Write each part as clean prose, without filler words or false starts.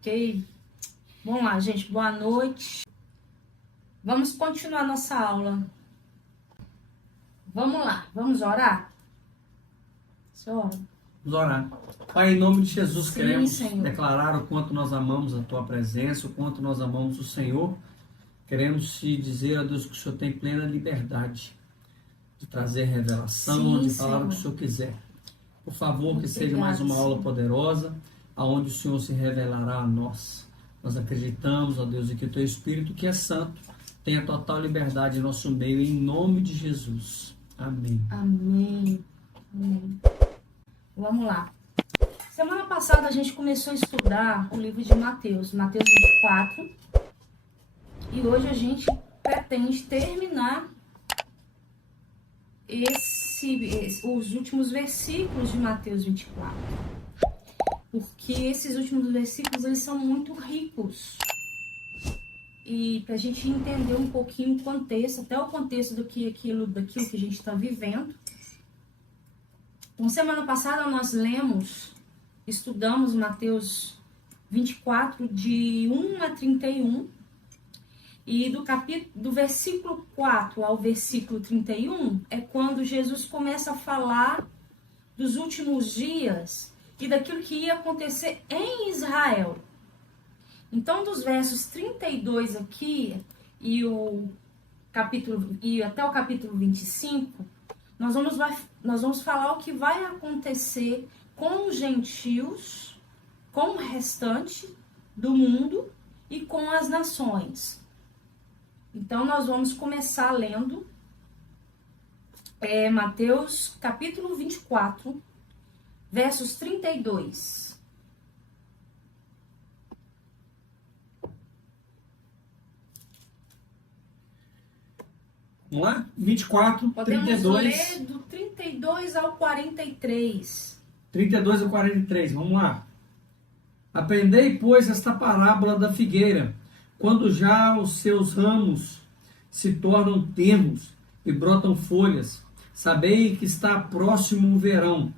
Ok? Vamos lá, gente. Boa noite. Vamos continuar nossa aula. Vamos lá. Vamos orar? Senhor. Vamos orar. Pai, em nome de Jesus, Sim, queremos Senhor. declarar o quanto nós amamos a Tua presença, o quanto nós amamos o Senhor. Queremos te dizer, ó Deus, que o Senhor tem plena liberdade de trazer revelação, Sim, de falar o que o Senhor. Senhor quiser. Por favor, que Obrigada, seja mais uma aula Senhor. poderosa, aonde o Senhor se revelará a nós. Nós acreditamos, ó Deus, e que o Teu Espírito, que é santo, tenha total liberdade em nosso meio, em nome de Jesus. Amém. Amém. Amém. Vamos lá. Semana passada a gente começou a estudar o livro de Mateus, Mateus 24. E hoje a gente pretende terminar os últimos versículos de Mateus 24. Porque esses últimos versículos, eles são muito ricos. E para a gente entender um pouquinho o contexto, até o contexto daquilo que a gente está vivendo. Então, semana passada nós estudamos Mateus 24, de 1 a 31. E do versículo 4 ao versículo 31 é quando Jesus começa a falar dos últimos dias e daquilo que ia acontecer em Israel. Então, dos versos 32 aqui e até o capítulo 25, nós vamos falar o que vai acontecer com os gentios, com o restante do mundo e com as nações. Então, nós vamos começar lendo Mateus capítulo 24, versos 32. Vamos lá? 24, Podemos 32. ler do 32 ao 43. 32 a 43, vamos lá. Aprendei, pois, esta parábola da figueira. Quando já os seus ramos se tornam tenros e brotam folhas, sabei que está próximo o verão.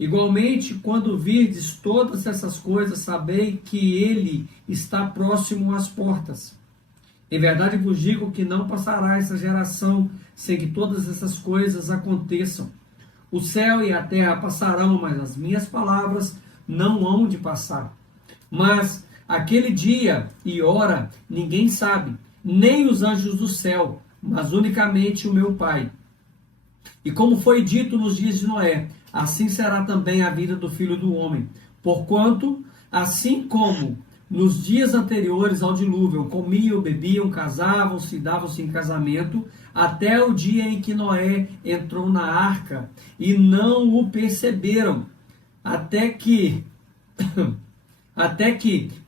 Igualmente, quando virdes todas essas coisas, sabei que ele está próximo às portas. Em verdade vos digo que não passará essa geração sem que todas essas coisas aconteçam. O céu e a terra passarão, mas as minhas palavras não hão de passar. Mas aquele dia e hora ninguém sabe, nem os anjos do céu, mas unicamente o meu Pai. E como foi dito nos dias de Noé, assim será também a vida do Filho do Homem. Porquanto, assim como nos dias anteriores ao dilúvio, comiam, bebiam, casavam-se, davam-se em casamento, até o dia em que Noé entrou na arca, e não o perceberam, até que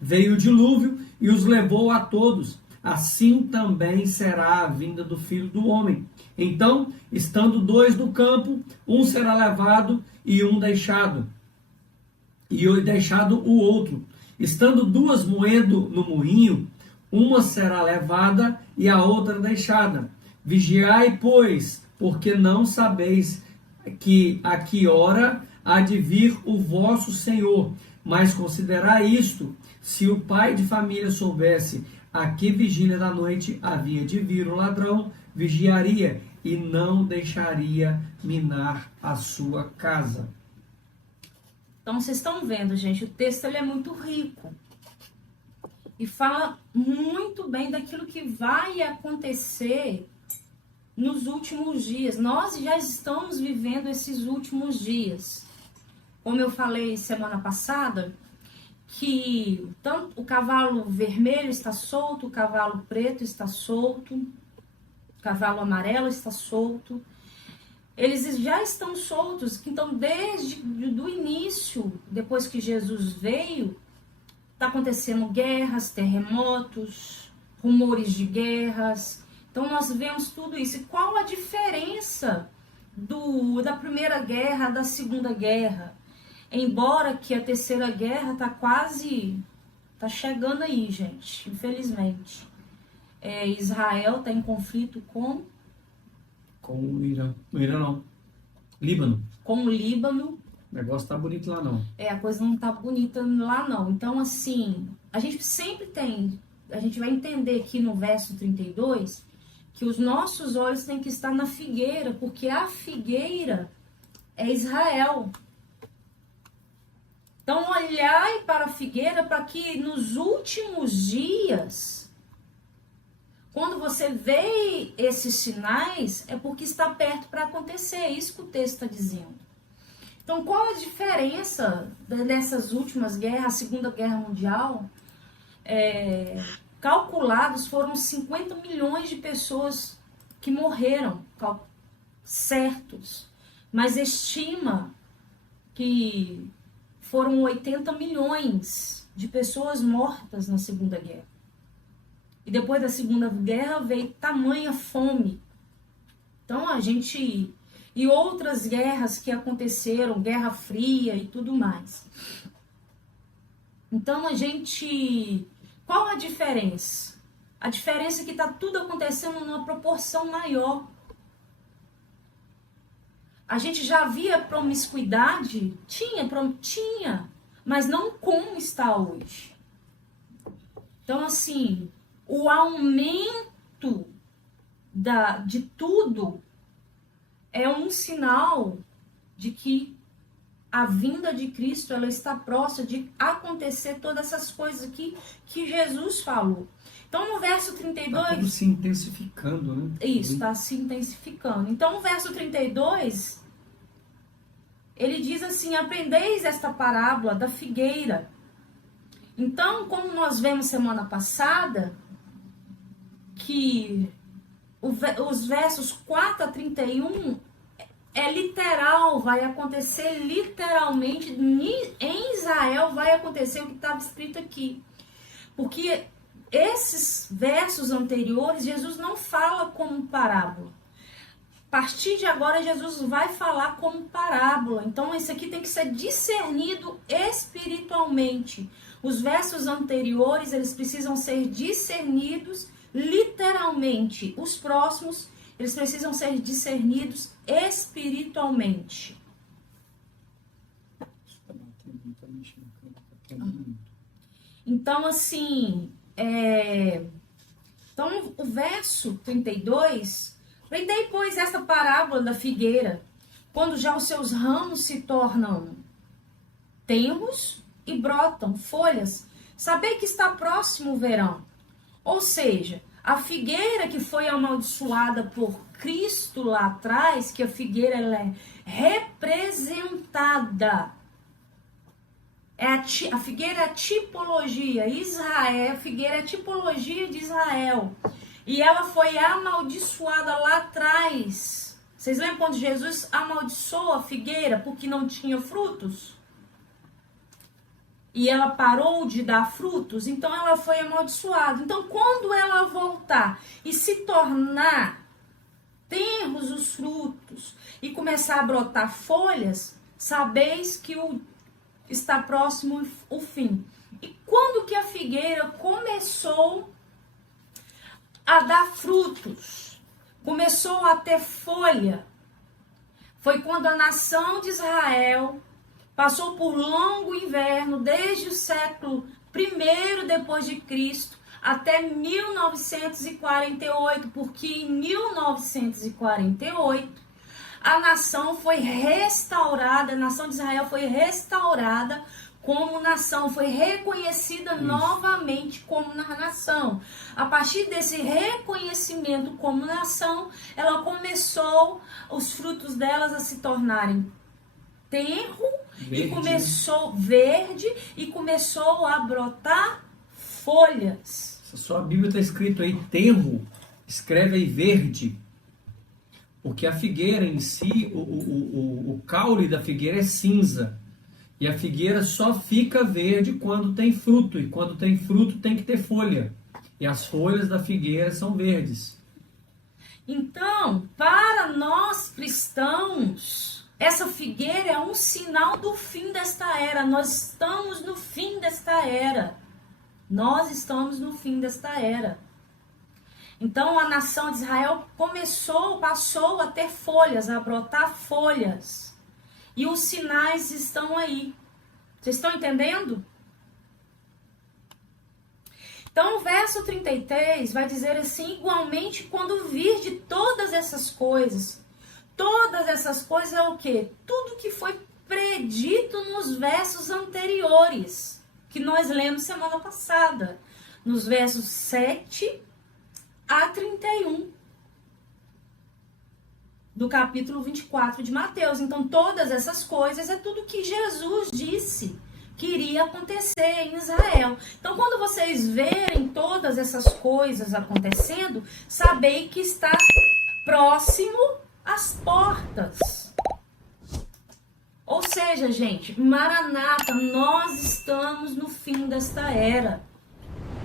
veio o dilúvio e os levou a todos. Assim também será a vinda do Filho do Homem. Então, estando dois no campo, um será levado e um deixado, e deixado o outro. Estando duas moendo no moinho, uma será levada e a outra deixada. Vigiai, pois, porque não sabeis a que hora há de vir o vosso Senhor. Mas considerai isto: se o pai de família soubesse a que vigília da noite havia de vir o ladrão, vigiaria e não deixaria minar a sua casa. Então, vocês estão vendo, gente, o texto ele é muito rico. E fala muito bem daquilo que vai acontecer nos últimos dias. Nós já estamos vivendo esses últimos dias. Como eu falei semana passada, que tanto o cavalo vermelho está solto, o cavalo preto está solto, o cavalo amarelo está solto. Eles já estão soltos, então desde o início, depois que Jesus veio, está acontecendo guerras, terremotos, rumores de guerras. Então nós vemos tudo isso. E qual a diferença da Primeira Guerra, da Segunda Guerra? Embora que a Terceira Guerra está chegando aí, gente, infelizmente. Israel está em conflito com o Irã. O Irã não. Líbano. Com o Líbano. O negócio tá bonito lá não. A coisa não tá bonita lá não. Então, assim, a gente vai entender aqui no verso 32, que os nossos olhos têm que estar na figueira, porque a figueira é Israel. Então, olhai para a figueira para que nos últimos dias, quando você vê esses sinais, é porque está perto para acontecer. É isso que o texto está dizendo. Então, qual a diferença dessas últimas guerras, a Segunda Guerra Mundial? Calculados foram 50 milhões de pessoas que morreram, certos. Mas estima que foram 80 milhões de pessoas mortas na Segunda Guerra. E depois da Segunda Guerra veio tamanha fome. Então e outras guerras que aconteceram, Guerra Fria e tudo mais. Então qual a diferença? A diferença é que está tudo acontecendo numa proporção maior. A gente já via promiscuidade? Tinha, mas não como está hoje. Então, assim, o aumento de tudo é um sinal de que a vinda de Cristo, ela está próxima de acontecer todas essas coisas aqui que Jesus falou. Então, no verso 32... Está tudo se intensificando, né? Isso, está se intensificando. Então, no verso 32, ele diz assim: aprendeis esta parábola da figueira. Então, como nós vemos semana passada, que os versos 4 a 31 é literal, vai acontecer literalmente, em Israel vai acontecer o que estava escrito aqui. Porque esses versos anteriores, Jesus não fala como parábola. A partir de agora, Jesus vai falar como parábola. Então, isso aqui tem que ser discernido espiritualmente. Os versos anteriores, eles precisam ser discernidos literalmente. Os próximos, eles precisam ser discernidos espiritualmente. Então, assim, então, o verso 32, vendei, pois, esta parábola da figueira, quando já os seus ramos se tornam tenros e brotam folhas, sabei que está próximo o verão. Ou seja, a figueira que foi amaldiçoada por Cristo lá atrás, que a figueira ela é representada. A figueira é a tipologia, Israel, a figueira é a tipologia de Israel. E ela foi amaldiçoada lá atrás. Vocês lembram quando Jesus amaldiçoou a figueira porque não tinha frutos? E ela parou de dar frutos, então ela foi amaldiçoada. Então, quando ela voltar e se tornar tenros os frutos e começar a brotar folhas, sabeis que está próximo o fim. E quando que a figueira começou a dar frutos, começou a ter folha, foi quando a nação de Israel passou por longo inverno, desde o século I depois de Cristo até 1948, porque em 1948 a nação foi restaurada, a nação de Israel foi restaurada como nação, foi reconhecida novamente como nação. A partir desse reconhecimento como nação, ela começou, os frutos delas a se tornarem tenro, e começou verde, e começou a brotar folhas. Se a sua Bíblia está escrito aí tenro, escreve aí verde. Porque a figueira em si, o caule da figueira é cinza. E a figueira só fica verde quando tem fruto. E quando tem fruto tem que ter folha. E as folhas da figueira são verdes. Então, para nós cristãos, essa figueira é um sinal do fim desta era. Nós estamos no fim desta era. Nós estamos no fim desta era. Então a nação de Israel passou a ter folhas, a brotar folhas. E os sinais estão aí. Vocês estão entendendo? Então, o verso 33 vai dizer assim: igualmente, quando vir de todas essas coisas é o quê? Tudo que foi predito nos versos anteriores, que nós lemos semana passada, nos versos 7 a 31 do capítulo 24 de Mateus. Então, todas essas coisas é tudo que Jesus disse que iria acontecer em Israel. Então, quando vocês verem todas essas coisas acontecendo, sabei que está próximo às portas. Ou seja, gente, Maranata, nós estamos no fim desta era.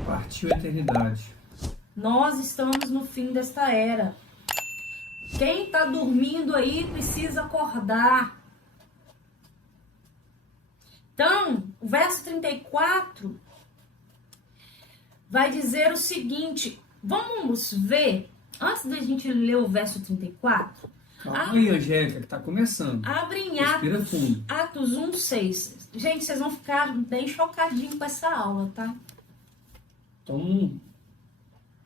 Partiu a eternidade. Nós estamos no fim desta era. Quem está dormindo aí precisa acordar. Então, o verso 34 vai dizer o seguinte. Vamos ver, antes da gente ler o verso 34. Calma aí, Angélica, que está começando. Abre em Respira fundo. Atos 1:6. Gente, vocês vão ficar bem chocadinhos com essa aula, tá? Então,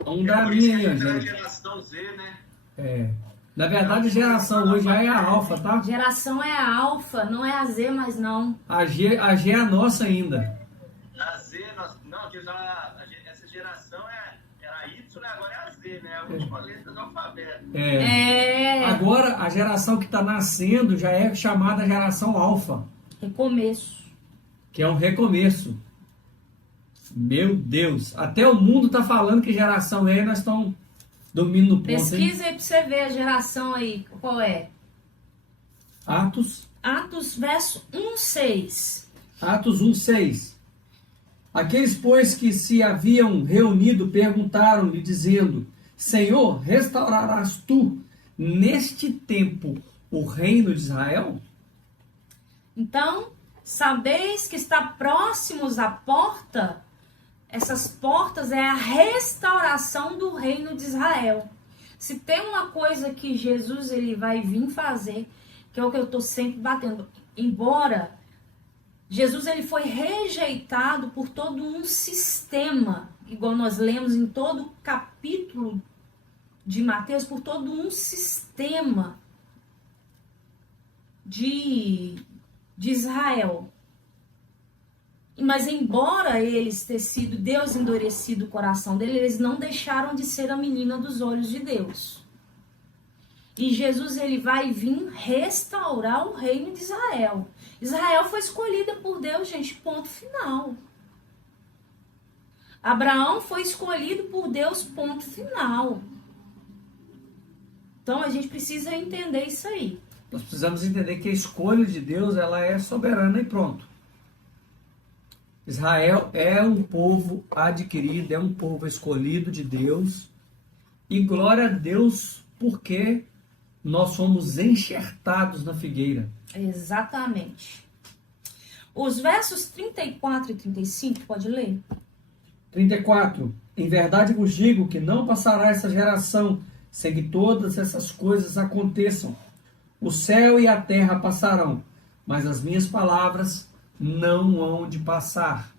vamos dar a minha aí, Angélica. Geração Z, né? É. Na verdade, a geração hoje já é a alfa, tá? Geração é a alfa, não é a Z, mas não. A G é a nossa ainda. A Z, não, que essa geração era a Y, né? Agora é a Z, né? A última letra do alfabeto. Agora, a geração que está nascendo já é chamada geração alfa. Recomeço. Que é um recomeço. Meu Deus. Até o mundo está falando que geração é e nós estamos dormindo no ponto. Pesquisa aí pra você ver a geração aí. Qual é? Atos verso 1:6. Atos 1:6. Aqueles, pois, que se haviam reunido perguntaram-lhe, dizendo: Senhor, restaurarás tu neste tempo o reino de Israel? Então, sabeis que está próximos à porta. Essas portas é a restauração do reino de Israel. Se tem uma coisa que Jesus ele vai vir fazer, que é o que eu estou sempre batendo, embora Jesus ele foi rejeitado por todo um sistema, igual nós lemos em todo o capítulo de Mateus, por todo um sistema de Israel. Mas embora eles ter sido, Deus endurecido o coração dele, eles não deixaram de ser a menina dos olhos de Deus. E Jesus ele vai vir restaurar o reino de Israel. Israel foi escolhida por Deus, gente, ponto final. Abraão foi escolhido por Deus, ponto final. Então a gente precisa entender isso aí. Nós precisamos entender que a escolha de Deus ela é soberana e pronto. Israel é um povo adquirido, é um povo escolhido de Deus. E glória a Deus porque nós somos enxertados na figueira. Exatamente. Os versos 34 e 35, pode ler? 34. Em verdade vos digo que não passará essa geração sem que todas essas coisas aconteçam. O céu e a terra passarão, mas as minhas palavras não hão de passar.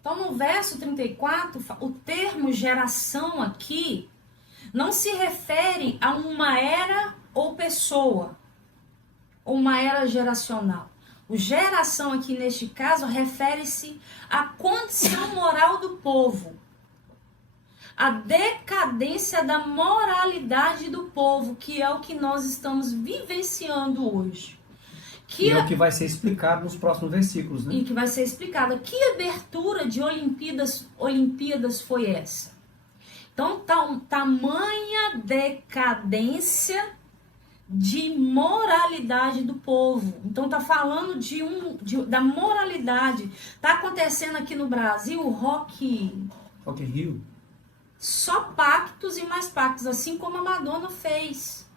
Então, no verso 34, o termo geração aqui não se refere a uma era ou pessoa, ou uma era geracional. O geração aqui, neste caso, refere-se à condição moral do povo, a decadência da moralidade do povo, que é o que nós estamos vivenciando hoje. Que é o que vai ser explicado nos próximos versículos, né? E que vai ser explicado. Que abertura de Olimpíadas foi essa? Então, tamanha decadência de moralidade do povo. Então, tá falando da moralidade. Tá acontecendo aqui no Brasil o Rock in Rio. Só pactos e mais pactos, assim como a Madonna fez.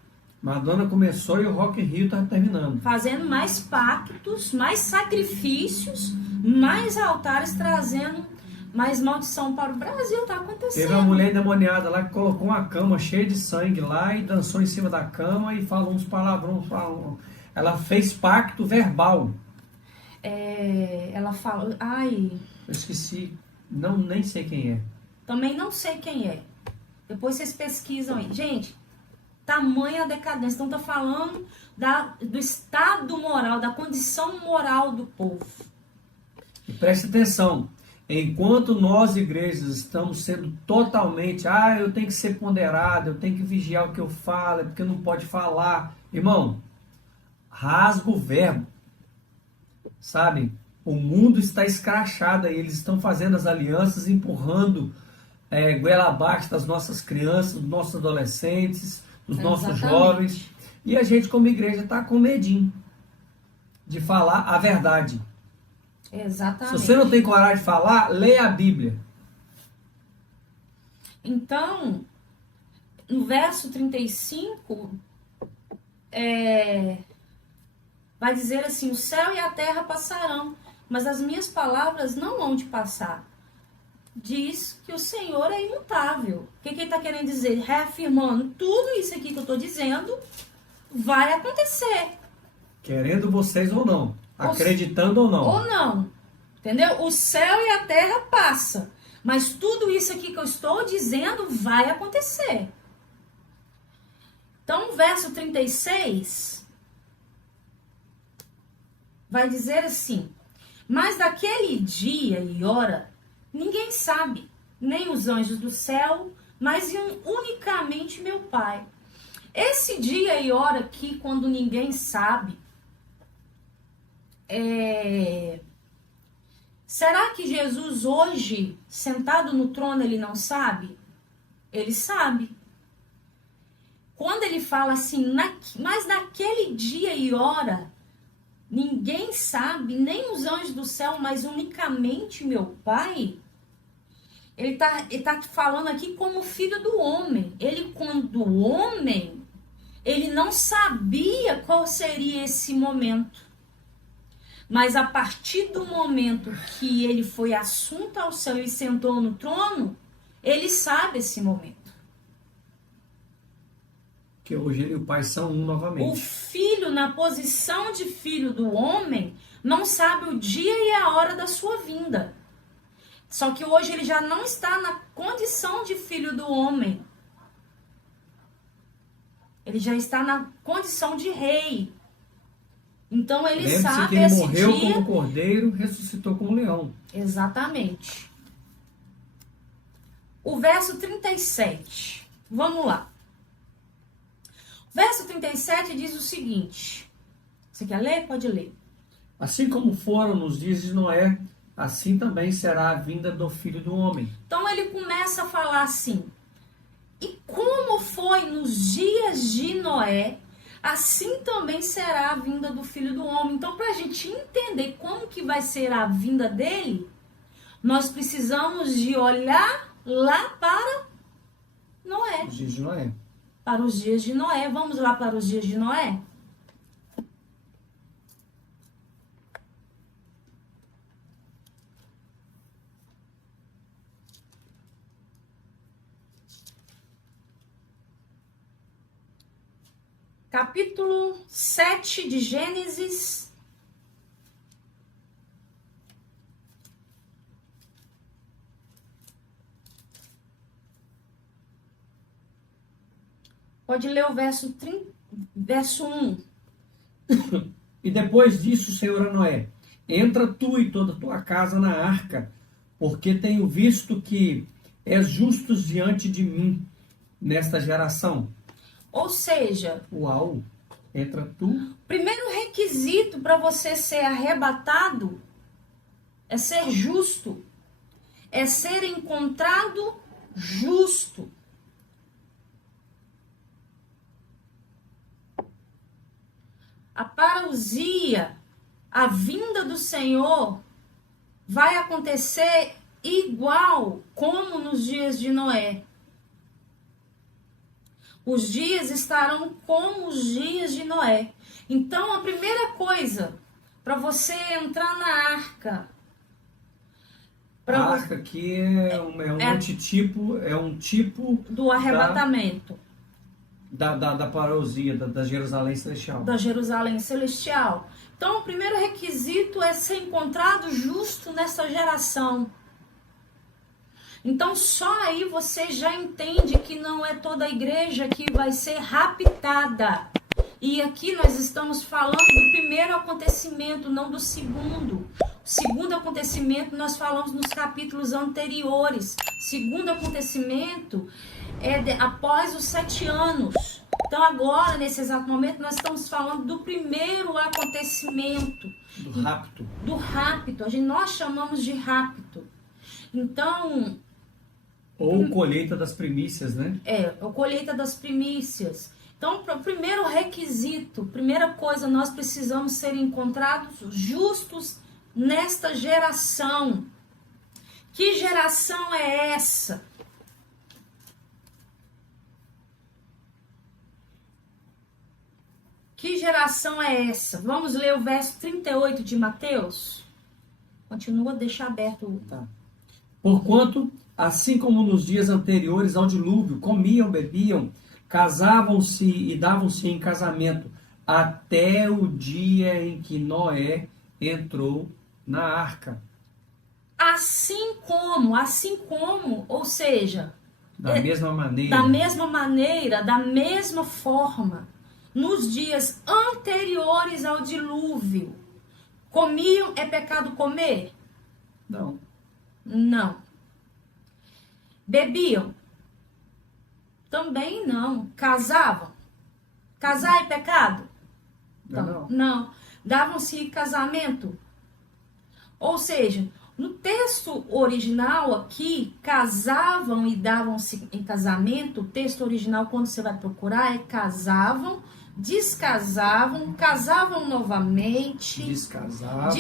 Madonna começou e o Rock in Rio tá terminando. Fazendo mais pactos, mais sacrifícios, mais altares, trazendo mais maldição para o Brasil. Tá acontecendo. Teve uma mulher endemoniada lá que colocou uma cama cheia de sangue lá e dançou em cima da cama e falou uns palavrões. Ela fez pacto verbal. Ela fala, ai, Eu esqueci, não, nem sei quem é. também não sei quem é. Depois vocês pesquisam aí. Gente, tamanha decadência. Então tá falando do estado moral, da condição moral do povo. E preste atenção, enquanto nós, igrejas, estamos sendo totalmente, eu tenho que ser ponderado, eu tenho que vigiar o que eu falo, é porque não pode falar. Irmão, rasga o verbo, sabe? O mundo está escrachado aí, eles estão fazendo as alianças, empurrando goela abaixo das nossas crianças, dos nossos adolescentes, dos nossos jovens. E a gente, como igreja, está com medinho de falar a verdade. Exatamente. Se você não tem coragem de falar, leia a Bíblia. Então, no verso 35, vai dizer assim, o céu e a terra passarão, mas as minhas palavras não vão de passar. Diz que o Senhor é imutável. O que ele está querendo dizer? Reafirmando tudo isso aqui que eu estou dizendo vai acontecer. Querendo vocês ou não. Acreditando ou não. Ou não. Entendeu? O céu e a terra passam. Mas tudo isso aqui que eu estou dizendo vai acontecer. Então, o verso 36 vai dizer assim: mas daquele dia e hora ninguém sabe, nem os anjos do céu, mas unicamente meu Pai. Esse dia e hora aqui, quando ninguém sabe, será que Jesus hoje, sentado no trono, ele não sabe? Ele sabe. Quando ele fala assim, mas naquele dia e hora, ninguém sabe, nem os anjos do céu, mas unicamente meu Pai. Ele tá falando aqui como filho do homem. Ele, quando homem, ele não sabia qual seria esse momento. Mas a partir do momento que ele foi assunto ao céu e sentou no trono, ele sabe esse momento. Que hoje ele e o Pai são um novamente. O filho, na posição de filho do homem, não sabe o dia e a hora da sua vinda. Só que hoje ele já não está na condição de filho do homem. Ele já está na condição de rei. Então ele sabe que ele esse morreu dia... como cordeiro, ressuscitou como leão. Exatamente. O verso 37. Vamos lá. O verso 37 diz o seguinte. Você quer ler? Pode ler. Assim como foram nos dias de Noé, assim também será a vinda do Filho do Homem. Então ele começa a falar assim: e como foi nos dias de Noé, assim também será a vinda do Filho do Homem. Então, para a gente entender como que vai ser a vinda dele, nós precisamos de olhar lá para Noé. Os dias de Noé. Para os dias de Noé. Vamos lá para os dias de Noé? Capítulo 7 de Gênesis. Pode ler o verso 1. E depois disso, Senhor a Noé, entra tu e toda a tua casa na arca, porque tenho visto que és justo diante de mim nesta geração. Ou seja, Uau, entra tu. Primeiro requisito para você ser arrebatado é ser justo. É ser encontrado justo. A parousia, a vinda do Senhor, vai acontecer igual como nos dias de Noé. Os dias estarão como os dias de Noé. Então, a primeira coisa, para você entrar na arca... A arca aqui é um tipo do arrebatamento. Da parousia, da Jerusalém Celestial. Da Jerusalém Celestial. Então, o primeiro requisito é ser encontrado justo nessa geração. Então, só aí você já entende que não é toda a igreja que vai ser raptada. E aqui nós estamos falando do primeiro acontecimento, não do segundo. O segundo acontecimento nós falamos nos capítulos anteriores. O segundo acontecimento é após os 7 anos. Então agora, nesse exato momento, nós estamos falando do primeiro acontecimento. Do rapto. Do rapto. Nós chamamos de rapto. Então... Ou colheita das primícias, né? Ou colheita das primícias. Então, o primeiro requisito, primeira coisa, nós precisamos ser encontrados justos nesta geração. Que geração é essa? Que geração é essa? Vamos ler o verso 38 de Mateus? Continua, deixa aberto. Tá. Porquanto, assim como nos dias anteriores ao dilúvio, comiam, bebiam, casavam-se e davam-se em casamento, até o dia em que Noé entrou na arca. Assim como, ou seja... Da mesma maneira. Da mesma forma, nos dias anteriores ao dilúvio, comiam, é pecado comer? Não. Não. Bebiam? Também não. Casavam? Casar é pecado? Não. Davam-se em casamento? Ou seja, no texto original aqui, casavam e davam-se em casamento. O texto original, quando você vai procurar, é casavam, descasavam, casavam novamente, descasavam.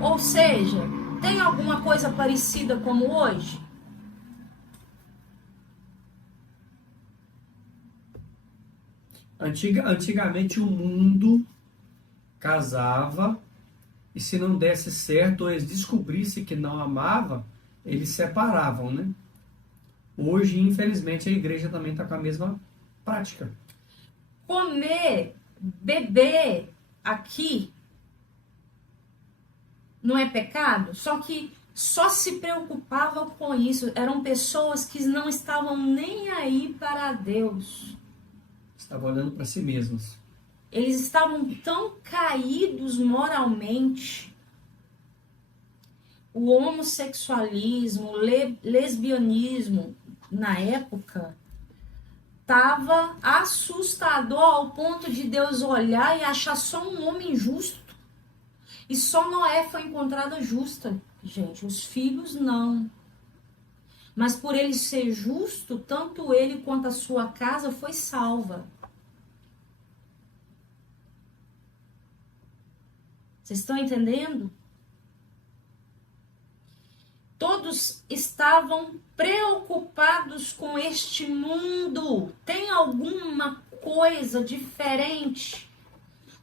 Ou seja, tem alguma coisa parecida como hoje? Antigamente o mundo casava e se não desse certo ou eles descobrissem que não amava, eles separavam, né? Hoje, infelizmente, a igreja também está com a mesma prática. Comer, beber aqui não é pecado? Só que só se preocupavam com isso. Eram pessoas que não estavam nem aí para Deus. Estavam olhando para si mesmos. Eles estavam tão caídos moralmente. O homossexualismo, o lesbianismo, na época, estava assustador ao ponto de Deus olhar e achar só um homem justo. E só Noé foi encontrada justa, gente. Os filhos não. Mas por ele ser justo, tanto ele quanto a sua casa foi salva. Vocês estão entendendo? Todos estavam preocupados com este mundo. Tem alguma coisa diferente?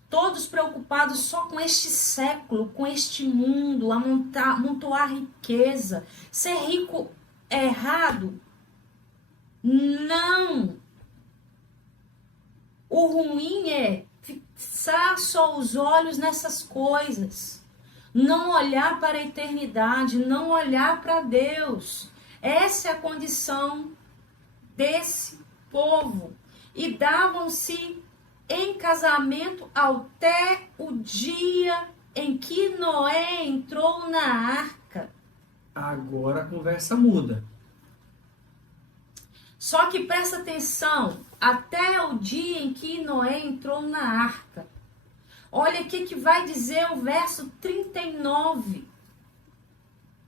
Todos preocupados só com este século, com este mundo, amontoar riqueza. Ser rico é errado? Não. O ruim é fixar só os olhos nessas coisas. Não olhar para a eternidade, não olhar para Deus. Essa é a condição desse povo. E davam-se em casamento até o dia em que Noé entrou na arca. Agora a conversa muda. Só que presta atenção, até o dia em que Noé entrou na arca. Olha o que vai dizer o verso 39.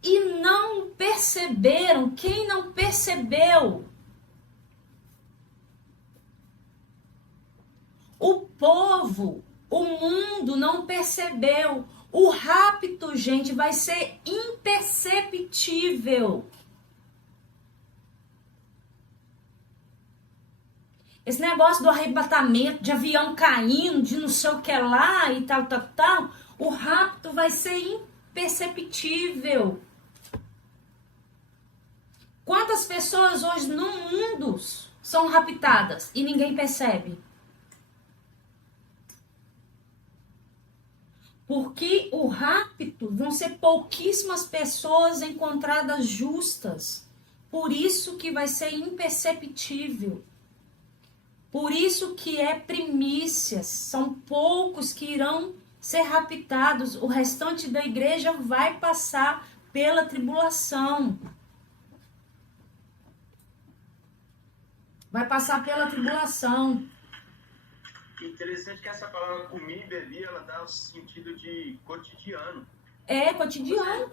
E não perceberam, quem não percebeu? O povo, o mundo não percebeu. O rapto, gente, vai ser imperceptível. Esse negócio do arrebatamento, de avião caindo, de não sei o que lá e tal, o rapto vai ser imperceptível. Quantas pessoas hoje no mundo são raptadas e ninguém percebe? Porque o rapto vão ser pouquíssimas pessoas encontradas justas. Por isso que vai ser imperceptível. Por isso que é primícias. São poucos que irão ser raptados. O restante da igreja vai passar pela tribulação. Vai passar pela tribulação. Interessante que essa palavra comer e beber, ela dá o sentido de cotidiano. É cotidiano.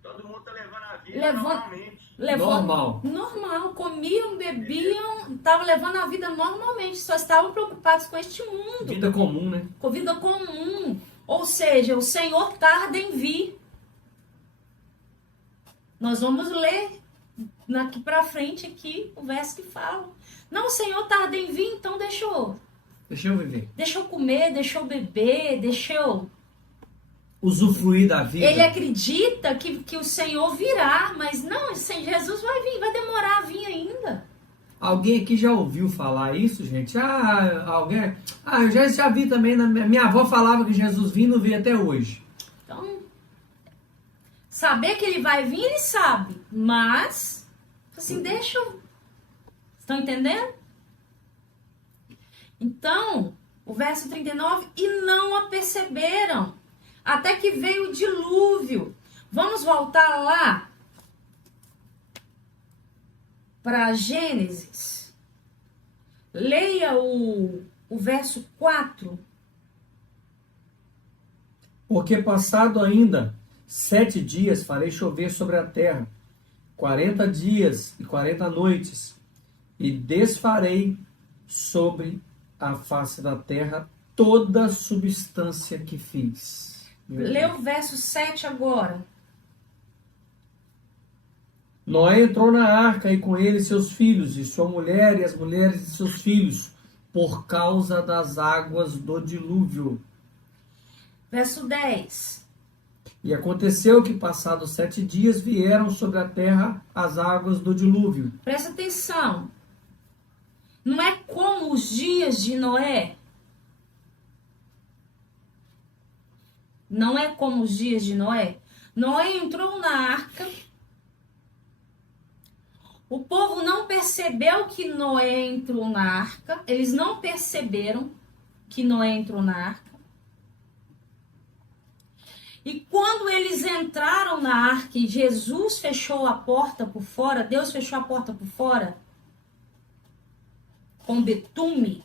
Todo mundo tá levando a vida normalmente. Normal. Comiam, bebiam, estavam levando a vida normalmente. Só estavam preocupados com este mundo. Vida comum, né? Com vida comum. Ou seja, o Senhor tarda em vir. Nós vamos ler daqui pra frente aqui o verso que fala. Não, o Senhor tarda em vir, então deixa eu viver. Deixa eu comer, deixa eu beber, deixa eu usufruir da vida. Ele acredita que o Senhor virá, mas não, Jesus vai vir, vai demorar a vir ainda. Alguém aqui já ouviu falar isso, gente? Eu já vi também, minha avó falava que Jesus vinha e não veio até hoje. Então, saber que ele vai vir, ele sabe, mas, assim, deixa eu... Estão entendendo? Então, o verso 39, e não a perceberam, até que veio o dilúvio. Vamos voltar lá para Gênesis. Leia o verso 4. Porque passado ainda 7 dias farei chover sobre a terra, 40 dias e 40 noites, e desfarei sobre a face da terra toda a substância que fiz. Lê o verso 7 agora. Noé entrou na arca e com ele seus filhos, e sua mulher e as mulheres de seus filhos, por causa das águas do dilúvio. Verso 10. E aconteceu que, passados 7 dias, vieram sobre a terra as águas do dilúvio. Presta atenção. Não é como os dias de Noé. Não é como os dias de Noé. Noé entrou na arca. O povo não percebeu que Noé entrou na arca. Eles não perceberam que Noé entrou na arca. E quando eles entraram na arca e Jesus fechou a porta por fora, Deus fechou a porta por fora, com betume.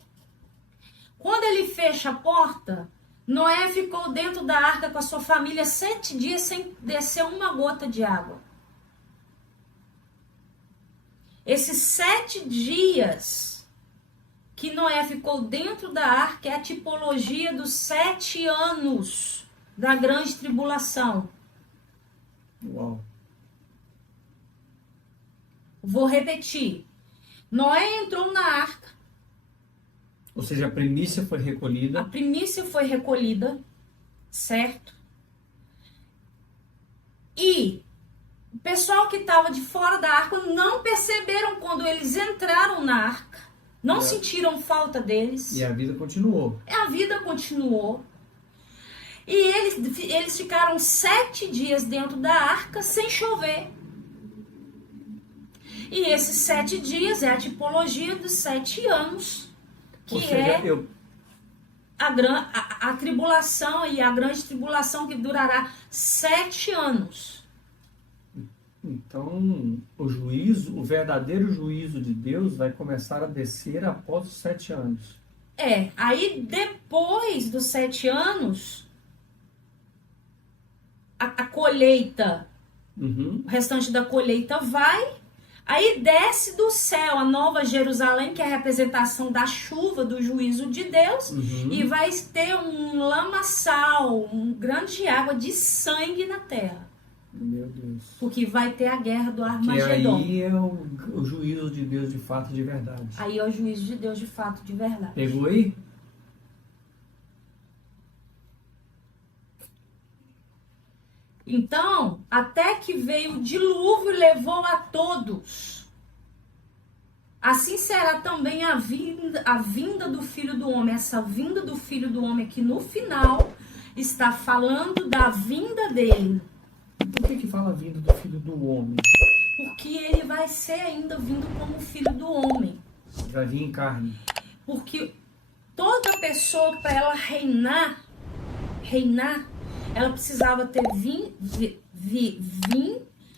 Quando ele fecha a porta, Noé ficou dentro da arca com a sua família 7 dias sem descer uma gota de água. Esses 7 dias que Noé ficou dentro da arca é a tipologia dos 7 anos da grande tribulação. Uau. Vou repetir. Noé entrou na arca. Ou seja, a primícia foi recolhida. A primícia foi recolhida, certo? E o pessoal que estava de fora da arca não perceberam quando eles entraram na arca. Não sentiram falta deles. E a vida continuou. A vida continuou. E eles ficaram 7 dias dentro da arca sem chover. E esses 7 dias é a tipologia dos 7 anos, que a tribulação e a grande tribulação que durará 7 anos. Então, o verdadeiro juízo de Deus vai começar a descer após os 7 anos. Aí depois dos 7 anos, a colheita, o restante da colheita vai, aí desce do céu a nova Jerusalém, que é a representação da chuva, do juízo de Deus, e vai ter um lamaçal, um grande água de sangue na terra. Meu Deus. Porque vai ter a guerra do Armagedon. Que aí é o juízo de Deus de fato, de verdade. Aí é o juízo de Deus de fato, de verdade. Pegou aí? Então, até que veio o dilúvio, levou a todos. assim será também a vinda do Filho do Homem. Essa vinda do Filho do Homem aqui no final está falando da vinda dele. Por que fala a vinda do Filho do Homem? Porque ele vai ser ainda vindo como Filho do Homem. Vai vir em carne. Porque toda pessoa, para ela reinar, ela precisava ter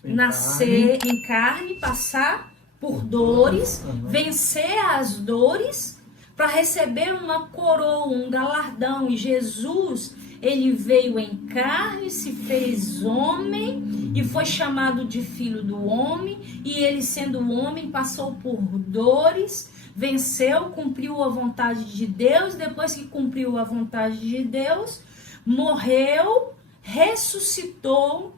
nascer em carne, passar por dores, vencer as dores, para receber uma coroa, um galardão. E Jesus, ele veio em carne, se fez homem e foi chamado de Filho do Homem. E ele, sendo homem, passou por dores, venceu, cumpriu a vontade de Deus. Depois que cumpriu a vontade de Deus, morreu, ressuscitou.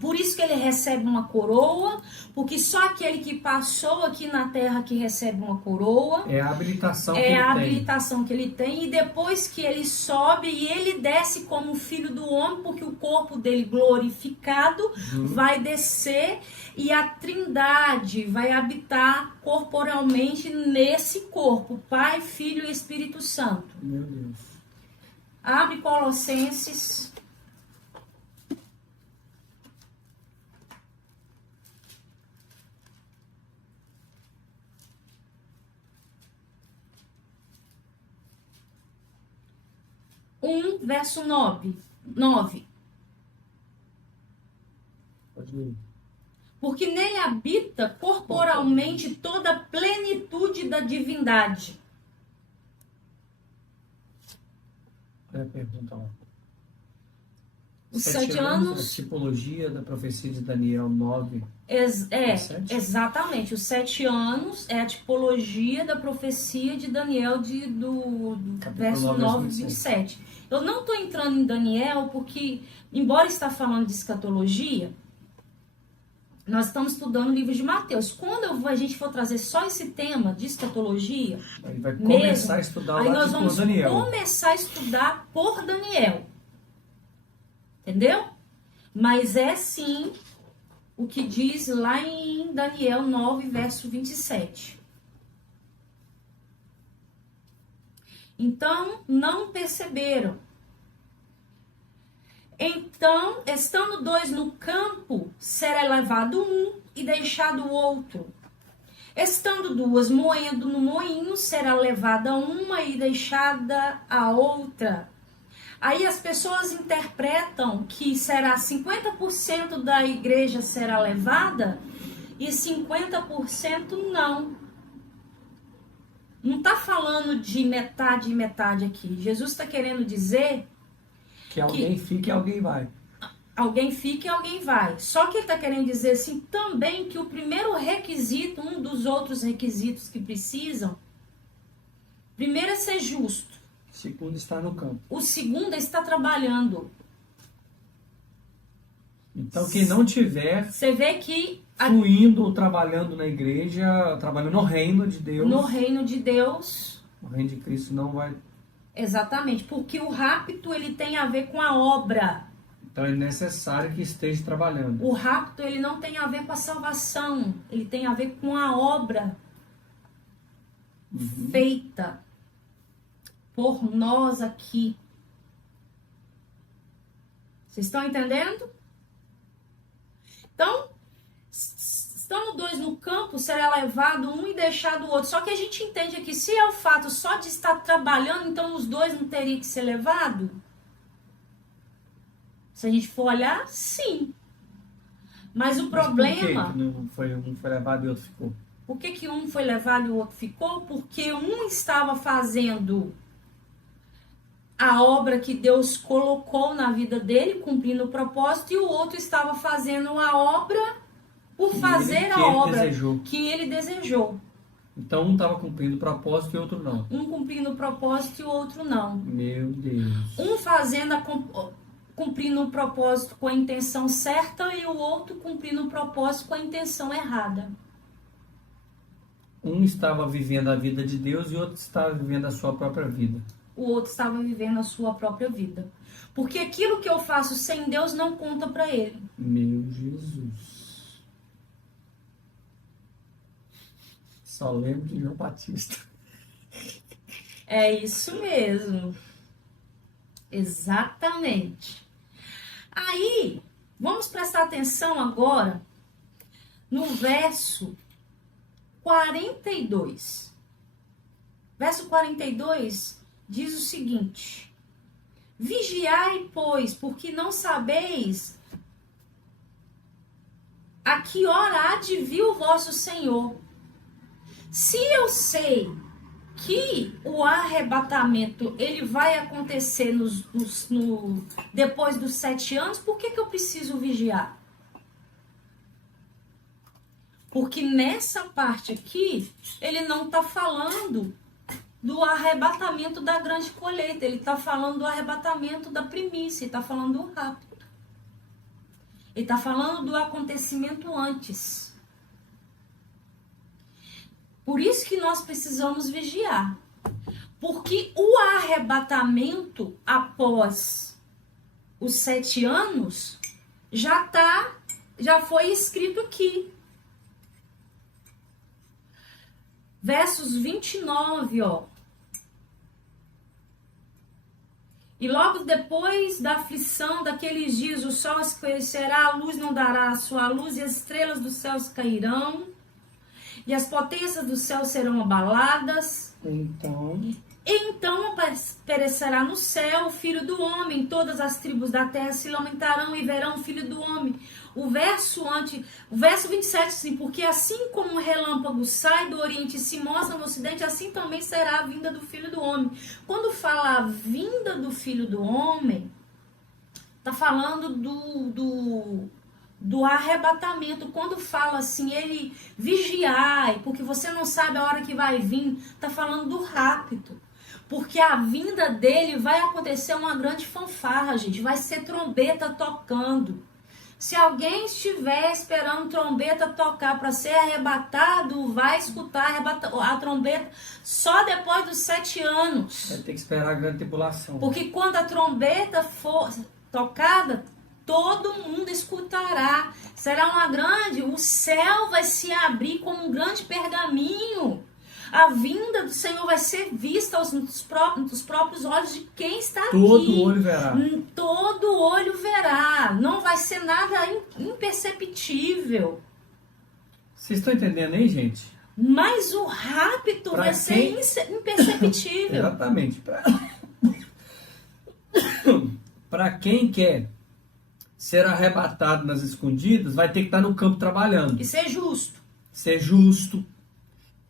Por isso que ele recebe uma coroa, porque só aquele que passou aqui na terra que recebe uma coroa. É a habilitação que ele tem. É a habilitação que ele tem. E depois que ele sobe e ele desce como Filho do Homem, porque o corpo dele glorificado vai descer e a Trindade vai habitar corporalmente nesse corpo. Pai, Filho e Espírito Santo. Meu Deus. Abre Colossenses. Verso 9. Pode ir. Porque nele habita corporalmente toda a plenitude da divindade. Olha a pergunta lá. Os 7 anos... A tipologia da profecia de Daniel 9. Exatamente. Os 7 anos é a tipologia da profecia de Daniel do verso 9 e 27. Eu não estou entrando em Daniel porque, embora está falando de escatologia, nós estamos estudando o livro de Mateus. Quando a gente for trazer só esse tema de escatologia, aí vai começar a estudar aí nós vamos por Daniel. começar a estudar por Daniel. Entendeu? Mas é sim o que diz lá em Daniel 9, verso 27. Então, não perceberam. Então, estando 2 no campo, será levado um e deixado o outro. Estando 2 moendo no moinho, será levada uma e deixada a outra. Aí as pessoas interpretam que será 50% da igreja será levada e 50% não. Não está falando de metade e metade aqui. Jesus está querendo dizer que alguém fica e alguém vai. Alguém fica e alguém vai. Só que ele está querendo dizer assim também que o primeiro requisito, um dos outros requisitos que precisam, primeiro é ser justo. Segundo, está no campo. O segundo é estar trabalhando. Então, quem não tiver... Você vê que... fluindo ou trabalhando na igreja, trabalhando no reino de Deus. No reino de Deus. O reino de Cristo não vai... Exatamente, porque o rapto ele tem a ver com a obra. Então é necessário que esteja trabalhando. O rapto ele não tem a ver com a salvação, ele tem a ver com a obra feita por nós aqui. Vocês estão entendendo? Então, estando 2 no campo, será levado um e deixado o outro. Só que a gente entende aqui, se é o fato só de estar trabalhando, então os 2 não teriam que ser levados? Se a gente for olhar, sim. Mas o problema... Por que um foi levado e outro ficou? Por que um foi levado e o outro ficou? Porque um estava fazendo a obra que Deus colocou na vida dele, cumprindo o propósito, e o outro estava fazendo a obra por fazer a obra que ele desejou. Então um estava cumprindo o propósito e o outro não. Um cumprindo o propósito e o outro não. Meu Deus. Um fazendo cumprindo o propósito com a intenção certa e o outro cumprindo o propósito com a intenção errada. Um estava vivendo a vida de Deus e o outro estava vivendo a sua própria vida. O outro estava vivendo a sua própria vida. Porque aquilo que eu faço sem Deus não conta para ele. Meu Jesus. Só lembro de João Batista. É isso mesmo. Exatamente. Aí, vamos prestar atenção agora no verso 42. Verso 42 diz o seguinte: vigiai, pois, porque não sabeis a que hora há de vir o vosso Senhor. Se eu sei que o arrebatamento ele vai acontecer depois dos 7 anos, por que eu preciso vigiar? Porque nessa parte aqui, ele não está falando do arrebatamento da grande colheita, ele está falando do arrebatamento da primícia, ele está falando do rapto. Ele está falando do acontecimento antes. Por isso que nós precisamos vigiar. Porque o arrebatamento após os 7 anos já foi escrito aqui. Versos 29, ó. E logo depois da aflição daqueles dias, o sol escurecerá, a luz não dará a sua luz, e as estrelas dos céus cairão, e as potências do céu serão abaladas. Então perecerá no céu o Filho do Homem, todas as tribos da terra se lamentarão e verão o Filho do Homem. O verso 27, assim, porque assim como o relâmpago sai do Oriente e se mostra no Ocidente, assim também será a vinda do Filho do Homem. Quando fala a vinda do Filho do Homem, está falando do arrebatamento. Quando fala assim, ele vigiai, porque você não sabe a hora que vai vir, está falando do rapto. Porque a vinda dele vai acontecer uma grande fanfarra, gente. Vai ser trombeta tocando. Se alguém estiver esperando trombeta tocar para ser arrebatado, vai escutar a trombeta só depois dos 7 anos. Vai ter que esperar a grande tribulação. Porque quando a trombeta for tocada, todo mundo escutará. Será o céu vai se abrir como um grande pergaminho. A vinda do Senhor vai ser vista dos próprios olhos de quem está aqui. Todo olho verá. Todo olho verá. Não vai ser nada imperceptível. Vocês estão entendendo aí, gente? Mas o rapto vai ser imperceptível. Exatamente. Para quem quer ser arrebatado nas escondidas, vai ter que estar no campo trabalhando. E ser justo. Ser justo.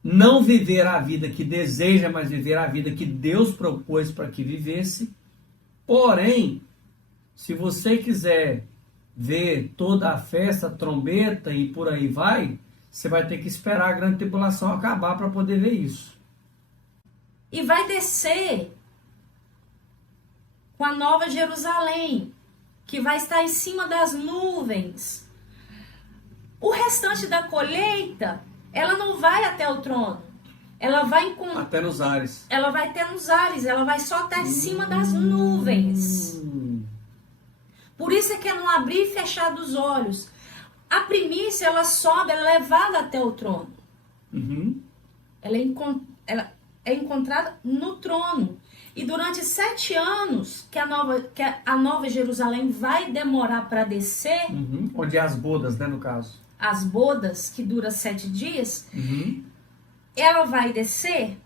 Não viver a vida que deseja, mas viver a vida que Deus propôs para que vivesse. Porém, se você quiser ver toda a festa, trombeta e por aí vai, você vai ter que esperar a grande tribulação acabar para poder ver isso. E vai descer com a Nova Jerusalém, que vai estar em cima das nuvens. O restante da colheita, ela não vai até o trono. Ela vai até nos ares. Ela vai até nos ares, ela vai só até em cima das nuvens. Por isso é que é no abrir e fechar dos olhos. A primícia, ela sobe, ela é levada até o trono. Ela é encontrada no trono. E durante 7 anos que a Nova Jerusalém vai demorar para descer. Onde é as bodas, né, no caso. As bodas, que dura 7 dias, ela vai descer,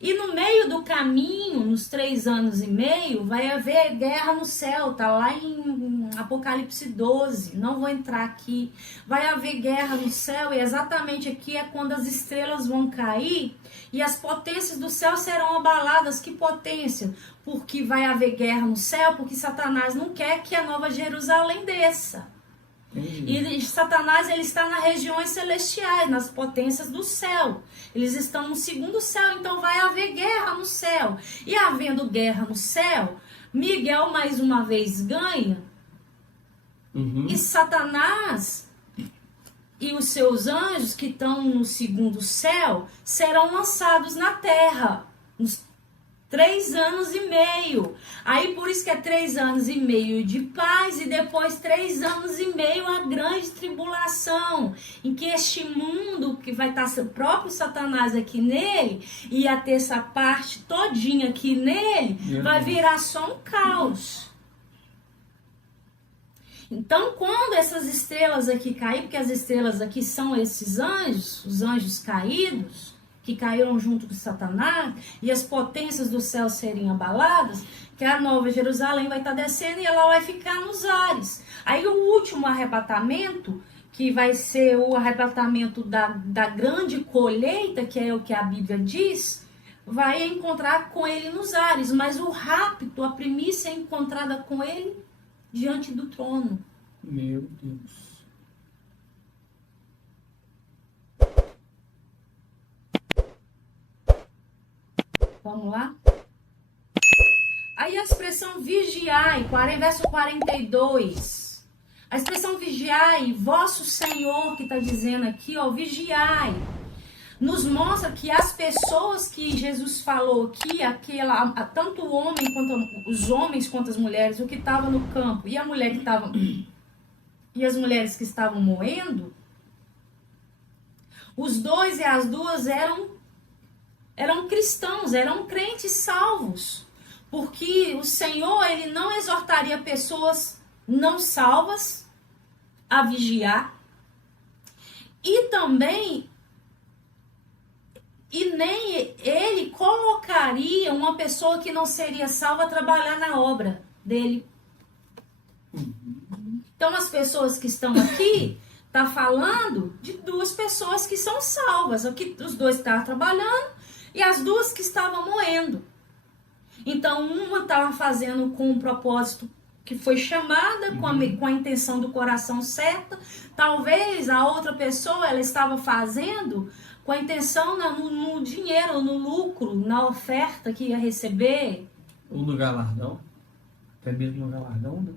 e no meio do caminho, nos 3 anos e meio, vai haver guerra no céu, tá lá em Apocalipse 12, não vou entrar aqui. Vai haver guerra no céu, e exatamente aqui é quando as estrelas vão cair, e as potências do céu serão abaladas. Que potência? Porque vai haver guerra no céu, porque Satanás não quer que a Nova Jerusalém desça. E Satanás, ele está nas regiões celestiais, nas potências do céu. Eles estão no segundo céu, então vai haver guerra no céu. E havendo guerra no céu, Miguel mais uma vez ganha. E Satanás e os seus anjos que estão no segundo céu serão lançados na terra. 3 anos e meio. Aí por isso que é 3 anos e meio de paz e depois 3 anos e meio a grande tribulação, em que este mundo que vai estar seu próprio Satanás aqui nele e a terça parte todinha aqui nele vai virar só um caos. Então, quando essas estrelas aqui caírem, porque as estrelas aqui são esses anjos, os anjos caídos, que caíram junto com Satanás, e as potências do céu serem abaladas, que a nova Jerusalém vai estar descendo e ela vai ficar nos ares. Aí o último arrebatamento, que vai ser o arrebatamento da grande colheita, que é o que a Bíblia diz, vai encontrar com ele nos ares, mas o rapto, a primícia é encontrada com ele diante do trono. Meu Deus. Vamos lá? Aí a expressão vigiai, verso 42. A expressão vigiai, vosso Senhor, que está dizendo aqui, ó, vigiai, nos mostra que as pessoas que Jesus falou aqui, tanto o homem quanto os homens quanto as mulheres, o que estava no campo e a mulher que estava e as mulheres que estavam moendo, os dois e as duas eram cristãos, eram crentes salvos, porque o Senhor, ele não exortaria pessoas não salvas a vigiar, e nem ele colocaria uma pessoa que não seria salva a trabalhar na obra dele. Então as pessoas que estão aqui tá falando de 2 pessoas que são salvas, os 2 estavam trabalhando e as 2 que estavam moendo. Então uma estava fazendo com um propósito que foi chamada, com a intenção do coração certa. Talvez a outra pessoa ela estava fazendo com a intenção no dinheiro, no lucro, na oferta que ia receber. Ou no galardão. Até mesmo no galardão, né?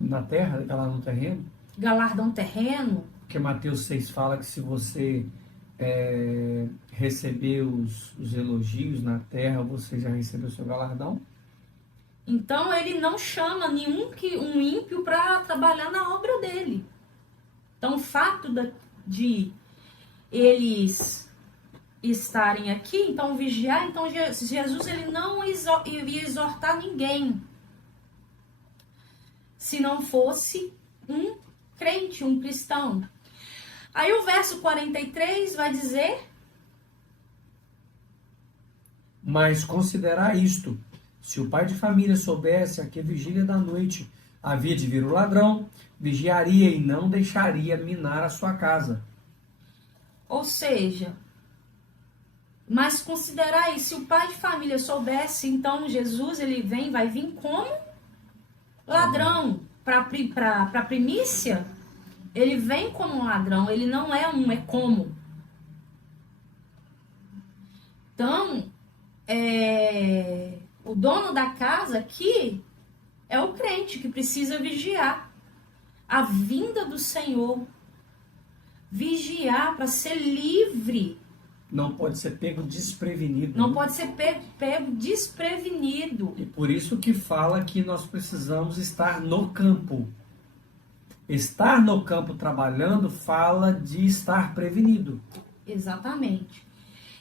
Na terra, galardão terreno. Galardão terreno. Porque Mateus 6 fala que se você receber os elogios na terra, você já recebeu o seu galardão. Então ele não chama um ímpio para trabalhar na obra dele. Então o fato de eles estarem aqui, então vigiar, então Jesus ele não iria exortar ninguém se não fosse um crente, um cristão. Aí o verso 43 vai dizer: mas considerar isto, se o pai de família soubesse a que vigília da noite havia de vir o ladrão, vigiaria e não deixaria minar a sua casa. Ou seja, mas considerar isso, se o pai de família soubesse, então Jesus ele vai vir como ladrão para primícia. Ele vem como um ladrão, ele não é é como. Então, o dono da casa aqui é o crente que precisa vigiar a vinda do Senhor. Vigiar para ser livre. Não pode ser pego desprevenido. Não pode ser pego desprevenido. E por isso que fala que nós precisamos estar no campo. Estar no campo trabalhando fala de estar prevenido. Exatamente.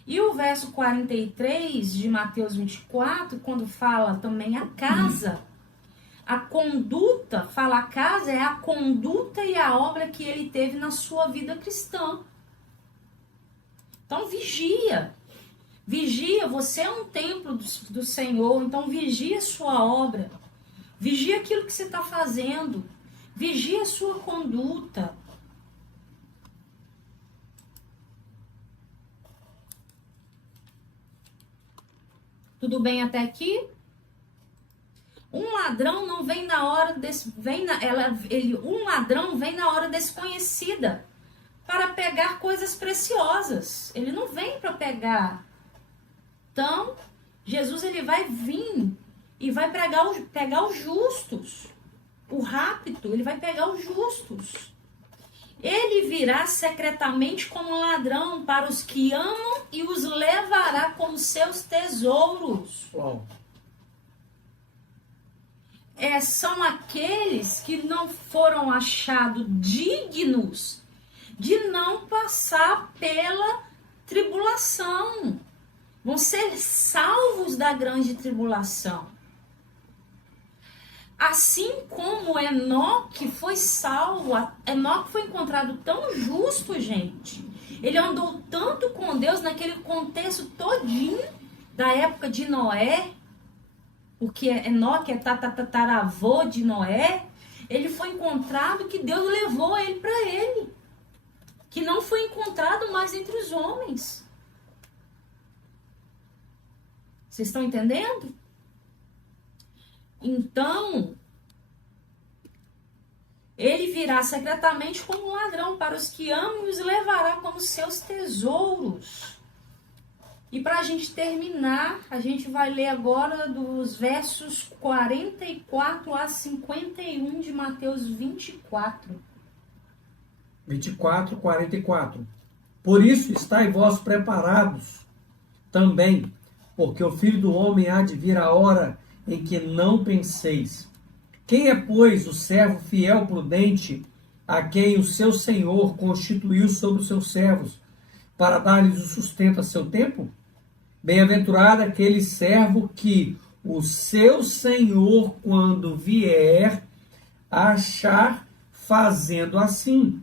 E o verso 43 de Mateus 24, quando fala também a casa, a conduta, fala a casa é a conduta e a obra que ele teve na sua vida cristã. Então vigia. Vigia, você é um templo do Senhor, então vigia a sua obra. Vigia aquilo que você está fazendo. Vigia a sua conduta. Tudo bem até aqui? Um ladrão não vem na hora um ladrão vem na hora desconhecida para pegar coisas preciosas. Ele não vem para pegar. Então, Jesus ele vai vir e vai pegar os justos. O rápido, ele vai pegar os justos. Ele virá secretamente como um ladrão para os que amam e os levará como seus tesouros. Uau. São aqueles que não foram achados dignos de não passar pela tribulação. Vão ser salvos da grande tribulação. Assim como Enoque foi salvo, Enoque foi encontrado tão justo, gente. Ele andou tanto com Deus naquele contexto todinho da época de Noé, porque Enoque é tataravô de Noé. Ele foi encontrado que Deus levou ele para ele, que não foi encontrado mais entre os homens. Vocês estão entendendo? Então, ele virá secretamente como um ladrão para os que amam e os levará como seus tesouros. E para a gente terminar, a gente vai ler agora dos versos 44 a 51 de Mateus 24. 24, 44. Por isso, estai vós preparados também, porque o Filho do Homem há de vir a hora em que não penseis. Quem é, pois, o servo fiel prudente, a quem o seu Senhor constituiu sobre os seus servos, para dar-lhes o sustento a seu tempo? Bem-aventurado aquele servo que o seu Senhor, quando vier, achar fazendo assim.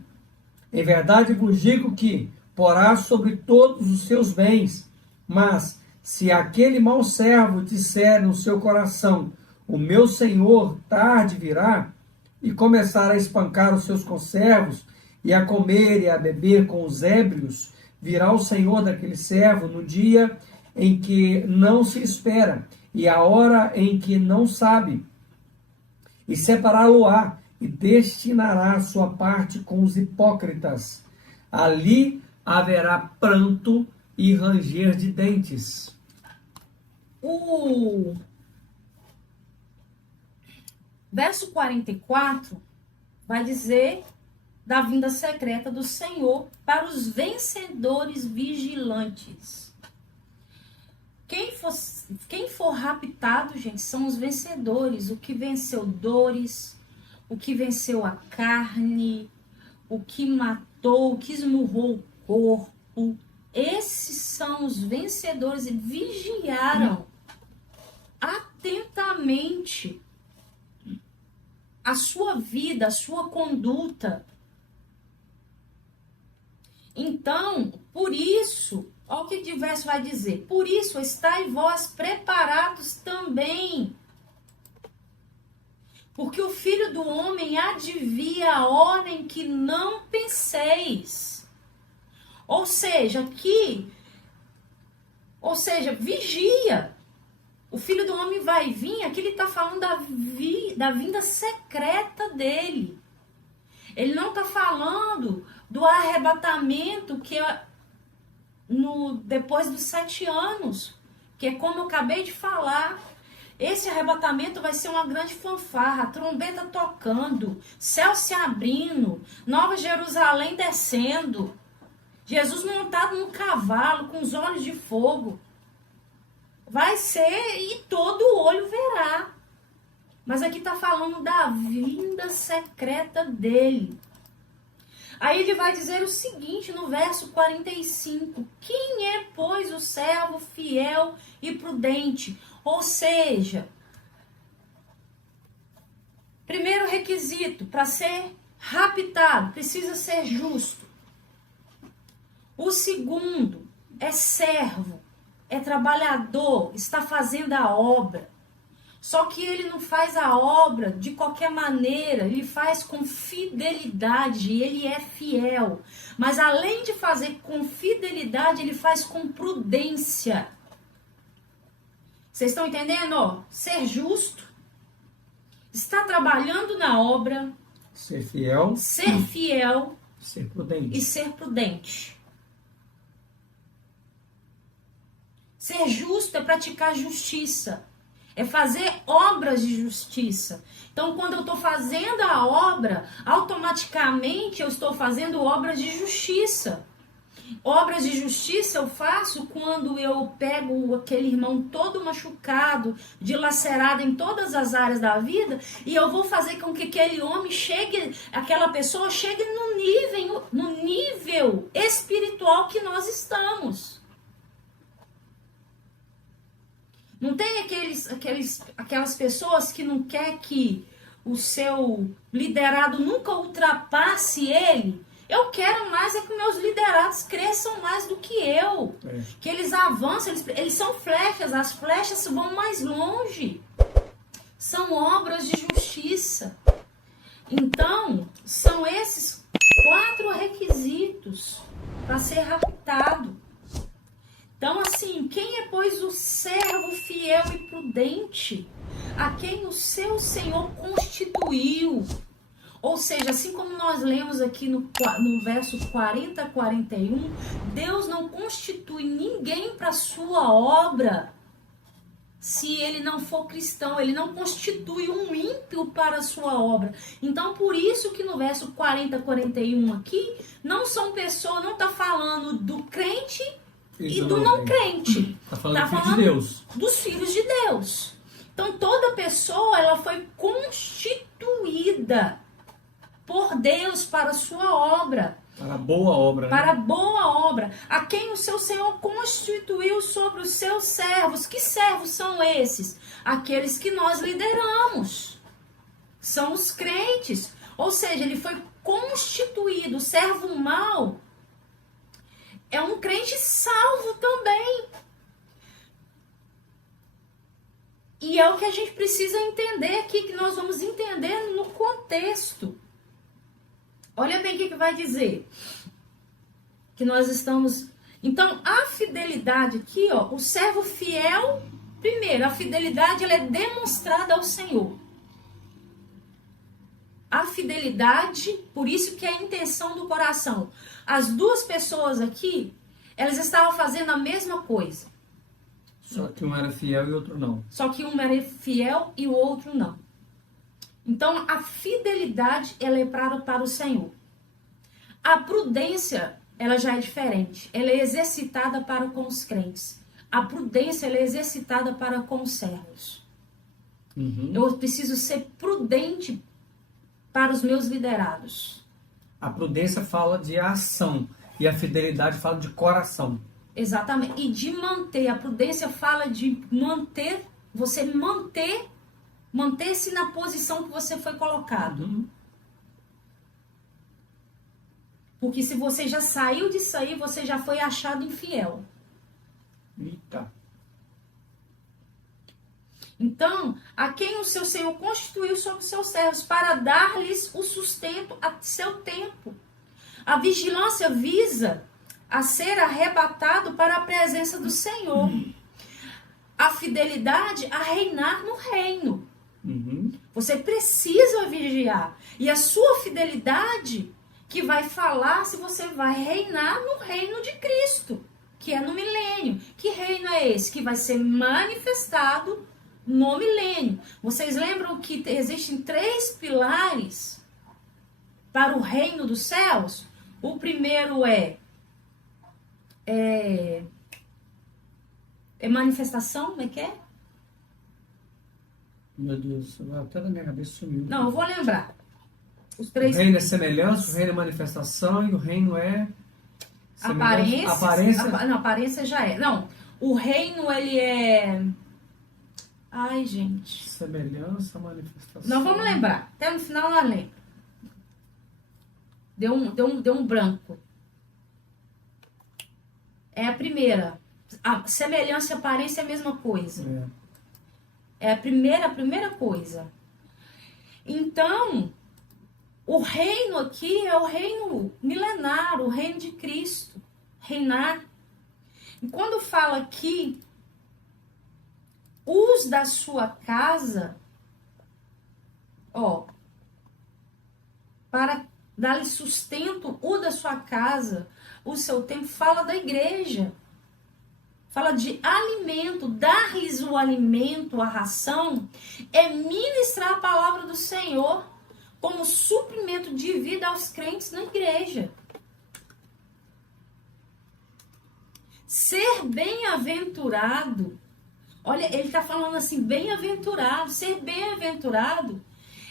Em verdade vos digo que porá sobre todos os seus bens, mas se aquele mau servo disser no seu coração, o meu senhor tarde virá, e começar a espancar os seus conservos, e a comer e a beber com os ébrios, virá o senhor daquele servo no dia em que não se espera, e a hora em que não sabe, e separá-lo-á, e destinará a sua parte com os hipócritas. Ali haverá pranto e ranger de dentes. O verso 44 vai dizer da vinda secreta do Senhor para os vencedores vigilantes. Quem for raptado, gente, são os vencedores. O que venceu dores, o que venceu a carne, o que matou, o que esmurrou o corpo. Esses são os vencedores e vigiaram atentamente a sua vida, a sua conduta. Então, por isso, olha o que o verso vai dizer. Por isso, estai vós preparados também. Porque o Filho do Homem há de vir a hora em que não penseis. Ou seja, vigia. O Filho do Homem vai vir, aqui ele está falando da vinda secreta dele. Ele não está falando do arrebatamento que é depois dos 7 anos, que é como eu acabei de falar. Esse arrebatamento vai ser uma grande fanfarra, trombeta tocando, céu se abrindo, Nova Jerusalém descendo, Jesus montado num cavalo com os olhos de fogo. Vai ser e todo olho verá. Mas aqui está falando da vinda secreta dele. Aí ele vai dizer o seguinte no verso 45. Quem é, pois, o servo fiel e prudente? Ou seja, primeiro requisito para ser raptado, precisa ser justo. O segundo é servo, é trabalhador, está fazendo a obra. Só que ele não faz a obra de qualquer maneira, ele faz com fidelidade, ele é fiel. Mas além de fazer com fidelidade, ele faz com prudência. Vocês estão entendendo? Ser justo, estar trabalhando na obra, ser fiel, ser prudente. E ser prudente. Ser justo é praticar justiça. É fazer obras de justiça. Então, quando eu estou fazendo a obra, automaticamente eu estou fazendo obras de justiça. Obras de justiça eu faço quando eu pego aquele irmão todo machucado, dilacerado em todas as áreas da vida, e eu vou fazer com que aquele homem chegue, aquela pessoa chegue no nível espiritual que nós estamos. Não tem aquelas pessoas que não quer que o seu liderado nunca ultrapasse ele? Eu quero mais é que meus liderados cresçam mais do que eu. Que eles avancem, eles são flechas, as flechas vão mais longe. São obras de justiça. Então, são esses 4 requisitos para ser raptado. Então, assim, quem é, pois, o servo fiel e prudente, a quem o seu Senhor constituiu? Ou seja, assim como nós lemos aqui no verso 40 a 41, Deus não constitui ninguém para a sua obra se ele não for cristão. Ele não constitui um ímpio para a sua obra. Então, por isso que no verso 40 a 41 aqui, não são pessoas, não está falando do crente e do não crente. Está falando de Deus. Dos filhos de Deus. Então, toda pessoa, ela foi constituída por Deus para a sua obra. Para a boa obra. Para a boa obra. A quem o seu Senhor constituiu sobre os seus servos. Que servos são esses? Aqueles que nós lideramos. São os crentes. Ou seja, ele foi constituído. O servo mau é um crente salvo também. E é o que a gente precisa entender aqui, que nós vamos entender no contexto. Olha bem o que vai dizer. Que nós estamos... Então, a fidelidade aqui, ó, o servo fiel, primeiro, a fidelidade ela é demonstrada ao Senhor. A fidelidade, por isso que é a intenção do coração. As duas pessoas aqui, elas estavam fazendo a mesma coisa. Só que um era fiel e o outro não. Só que um era fiel e o outro não. Então, a fidelidade, ela é para o Senhor. A prudência, ela já é diferente. Ela é exercitada para com os crentes. A prudência, ela é exercitada para com os servos. Eu preciso ser prudente para os meus liderados. A prudência fala de ação e a fidelidade fala de coração. Exatamente. E de manter. A prudência fala de manter, você manter-se na posição que você foi colocado. Porque se você já saiu disso aí, você já foi achado infiel. Eita. Então, a quem o seu Senhor constituiu sobre os seus servos, para dar-lhes o sustento a seu tempo. A vigilância visa a ser arrebatado para a presença do Senhor. A fidelidade a reinar no reino. Você precisa vigiar. E a sua fidelidade que vai falar se você vai reinar no reino de Cristo, que é no milênio. Que reino é esse? Que vai ser manifestado no milênio. Vocês lembram que existem 3 pilares para o reino dos céus? O primeiro é manifestação, como é que é? Meu Deus, até da minha cabeça sumiu. Não, eu vou lembrar. Os O 3 reino é semelhança, o reino é manifestação e o reino é... aparência. Não, aparência já é. Não, o reino ele é... Ai, gente. Semelhança, manifestação... Não, vamos lembrar. Até no final nós lembramos. Deu um branco. É a primeira. A semelhança e aparência é a mesma coisa. É a primeira coisa. Então, o reino aqui é o reino milenar, o reino de Cristo. Reinar. E quando fala aqui, os da sua casa, ó, para dar-lhe sustento, o da sua casa, o seu tempo, fala da igreja. fala de alimento, dar-lhes o alimento, a ração, é ministrar a palavra do Senhor como suprimento de vida aos crentes na igreja. Ser bem-aventurado, olha, ele está falando assim, bem-aventurado, ser bem-aventurado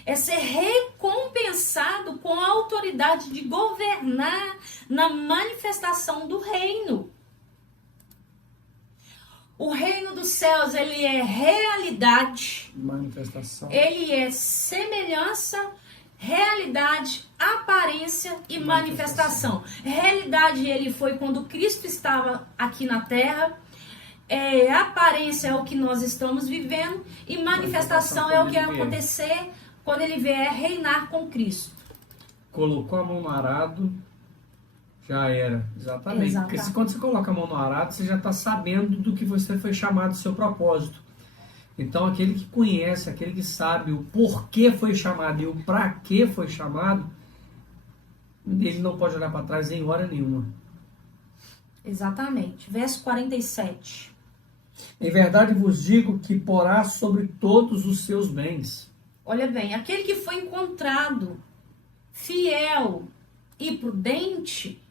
é ser recompensado com a autoridade de governar na manifestação do reino. O reino dos céus, ele é realidade. Manifestação. Ele é semelhança, realidade, aparência e manifestação. Realidade, ele foi quando Cristo estava aqui na terra. Aparência é o que nós estamos vivendo. E manifestação é o que vai acontecer quando ele vier reinar com Cristo. Colocou a mão no arado, já era. Exatamente. Porque quando você coloca a mão no arado, você já está sabendo do que você foi chamado, do seu propósito. Então, aquele que conhece, aquele que sabe o porquê foi chamado e o para que foi chamado, ele não pode olhar para trás em hora nenhuma. Exatamente. Verso 47. Em verdade vos digo que porá sobre todos os seus bens. Olha bem, aquele que foi encontrado fiel e prudente,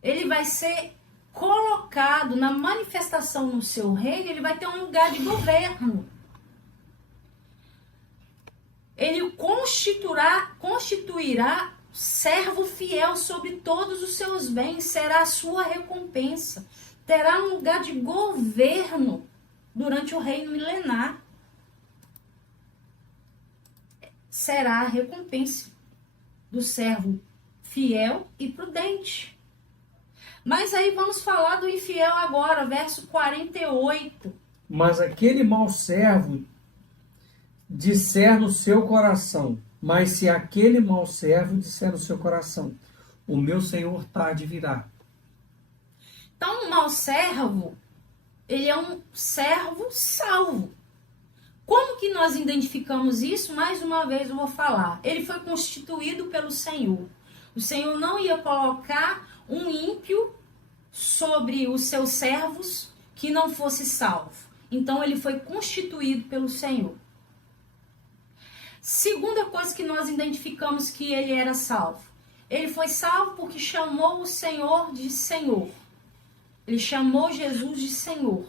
ele vai ser colocado na manifestação no seu reino, ele vai ter um lugar de governo. Ele constituirá servo fiel sobre todos os seus bens, será a sua recompensa. Terá um lugar de governo durante o reino milenar. Será a recompensa do servo fiel e prudente. Mas aí vamos falar do infiel agora, verso 48. Mas aquele mau servo disser no seu coração, mas se aquele mau servo disser no seu coração, o meu Senhor tarde virá. Então, o mau servo, ele é um servo salvo. Como que nós identificamos isso? Mais uma vez eu vou falar. Ele foi constituído pelo Senhor. O Senhor não ia colocar um ímpio sobre os seus servos que não fosse salvo. Então ele foi constituído pelo Senhor. Segunda coisa que nós identificamos que ele era salvo. Ele foi salvo porque chamou o Senhor de Senhor. Ele chamou Jesus de Senhor.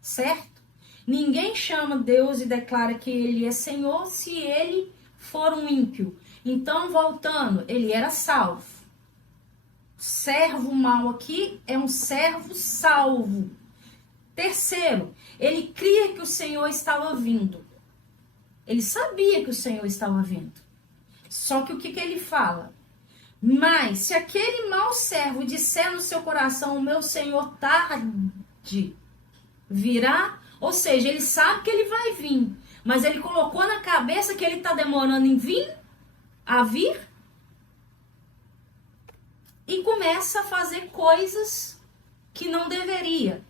Certo? Ninguém chama Deus e declara que ele é Senhor se ele for um ímpio. Então, voltando, ele era salvo. Servo mau aqui é um servo salvo. Terceiro, ele cria que o Senhor estava vindo. Ele sabia que o Senhor estava vindo. Só que o que ele fala? Mas se aquele mau servo disser no seu coração, o meu Senhor tarde virá, ou seja, ele sabe que ele vai vir, mas ele colocou na cabeça que ele está demorando em vir, a vir, e começa a fazer coisas que não deveria.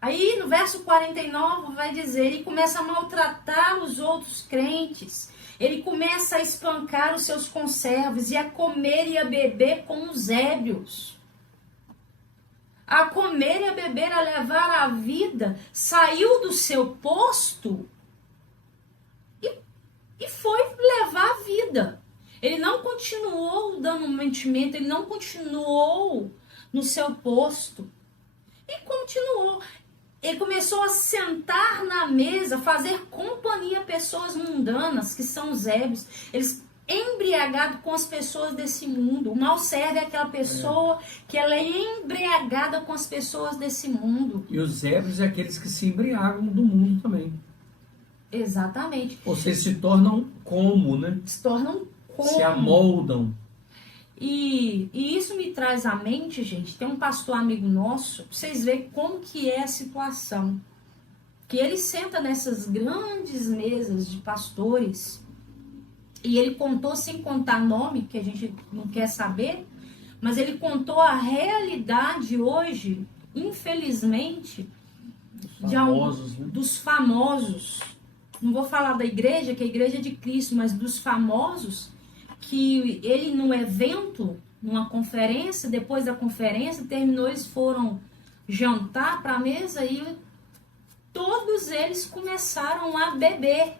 Aí no verso 49 vai dizer, ele começa a maltratar os outros crentes, ele começa a espancar os seus conservos e a comer e a beber com os ébrios. A comer e a beber, a levar a vida, saiu do seu posto e foi levar a vida. Ele não continuou dando mantimento, ele não continuou no seu posto. E continuou. Ele começou a sentar na mesa, fazer companhia a pessoas mundanas, que são os ébrios. Eles embriagados com as pessoas desse mundo. O mau servo é aquela pessoa que ela é embriagada com as pessoas desse mundo. E os ébrios é aqueles que se embriagam do mundo também. Exatamente. Ou seja, se tornam como, né? Se tornam como. Se amoldam. E isso me traz à mente, gente, tem um pastor amigo nosso, pra vocês verem como que é a situação. Que ele senta nessas grandes mesas de pastores e ele contou, sem contar nome, que a gente não quer saber, mas ele contou a realidade hoje, infelizmente, dos famosos. Não vou falar da igreja, que a igreja é de Cristo, mas dos famosos, que ele no evento numa conferência. Depois da conferência, terminou, eles foram jantar para a mesa e todos eles começaram a beber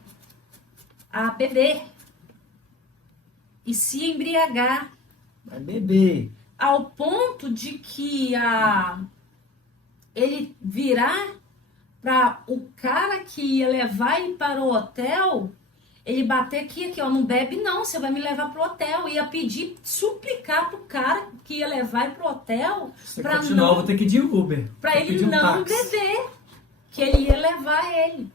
e se embriagar. Vai beber. Ao ponto de que ele virar para o cara que ia levar ele para o hotel, ele bater aqui, ó, não bebe não, você vai me levar pro hotel. Ia pedir, suplicar pro cara que ia levar ele pro hotel, Você para continuar, não, vou ter que ir de Uber. para Vou ele pedir um não táxi. beber, que ele ia levar ele.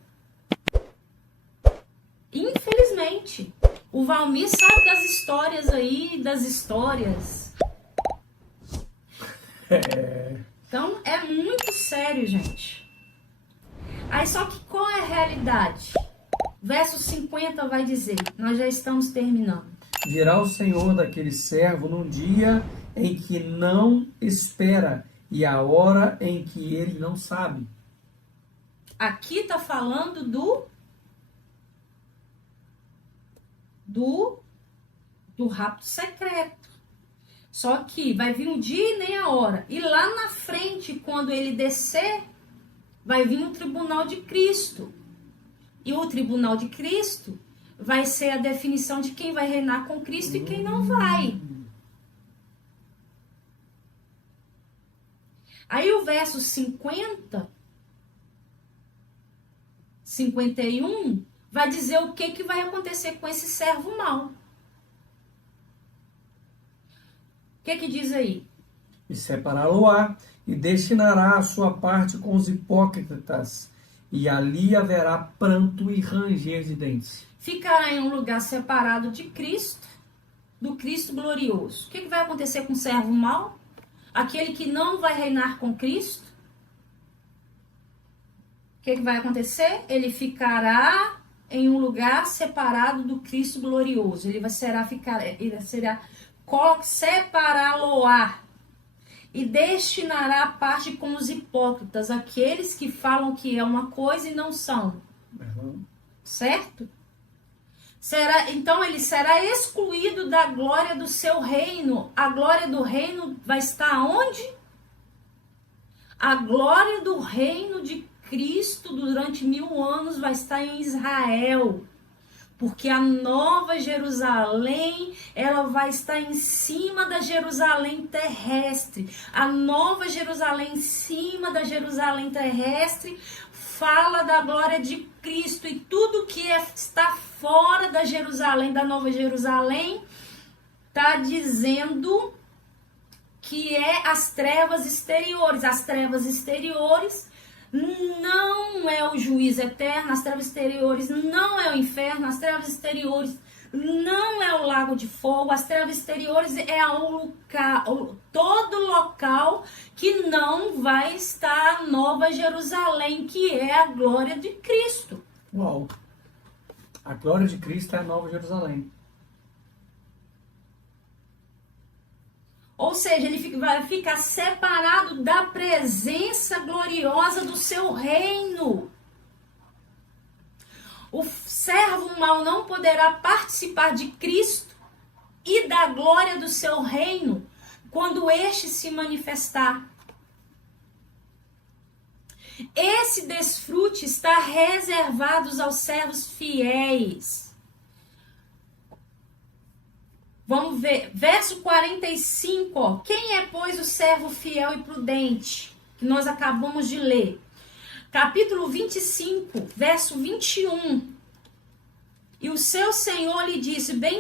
Infelizmente, o Valmir sabe das histórias aí, das histórias. Então, é muito sério, gente. Aí, só que qual é a realidade? Verso 50 vai dizer, nós já estamos terminando. Virá o Senhor daquele servo num dia em que não espera e a hora em que ele não sabe. Aqui está falando do rapto secreto. Só que vai vir um dia e nem a hora. E lá na frente, quando ele descer, vai vir o tribunal de Cristo. E o tribunal de Cristo vai ser a definição de quem vai reinar com Cristo e quem não vai. Aí o verso 50, 51, vai dizer o que vai acontecer com esse servo mau. O que diz aí? E separá-lo-á e destinará a sua parte com os hipócritas, e ali haverá pranto e ranger de dentes. Ficará em um lugar separado de Cristo, do Cristo glorioso. O que vai acontecer com o servo mau? Aquele que não vai reinar com Cristo? O que vai acontecer? Ele ficará em um lugar separado do Cristo glorioso. Ele será separá-lo-á e destinará a parte com os hipócritas, aqueles que falam que é uma coisa e não são. Certo? Então ele será excluído da glória do seu reino. A glória do reino vai estar onde? A glória do reino de Cristo durante 1000 anos vai estar em Israel. Porque a nova Jerusalém, ela vai estar em cima da Jerusalém terrestre. A nova Jerusalém em cima da Jerusalém terrestre fala da glória de Cristo. E tudo que está fora da Jerusalém, da nova Jerusalém, está dizendo que é as trevas exteriores. As trevas exteriores não é o juízo eterno, as trevas exteriores não é o inferno, as trevas exteriores não é o lago de fogo, as trevas exteriores é todo local que não vai estar a nova Jerusalém, que é a glória de Cristo. Uau! A glória de Cristo é a nova Jerusalém. Ou seja, ele vai ficar separado da presença gloriosa do seu reino. O servo mau não poderá participar de Cristo e da glória do seu reino quando este se manifestar. Esse desfrute está reservado aos servos fiéis. Vamos ver, verso 45, ó. Quem é, pois, o servo fiel e prudente? Que nós acabamos de ler. Capítulo 25, verso 21. E o seu senhor lhe disse, bem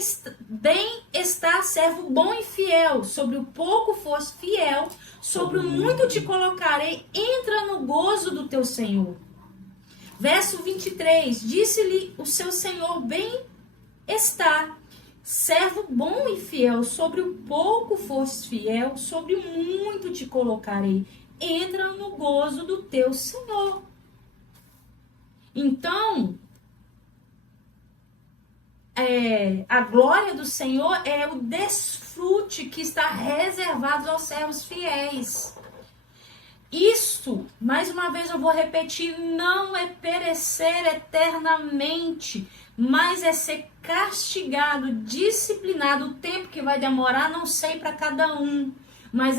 está, servo bom e fiel. Sobre o pouco foste fiel, sobre o muito te colocarei. Entra no gozo do teu senhor. Verso 23. Disse-lhe o seu senhor, bem está, servo bom e fiel, sobre o pouco foste fiel, sobre o muito te colocarei. Entra no gozo do teu Senhor. Então, a glória do Senhor é o desfrute que está reservado aos servos fiéis. Isso, mais uma vez eu vou repetir, não é perecer eternamente, mas é ser castigado, disciplinado. O tempo que vai demorar, não sei para cada um, mas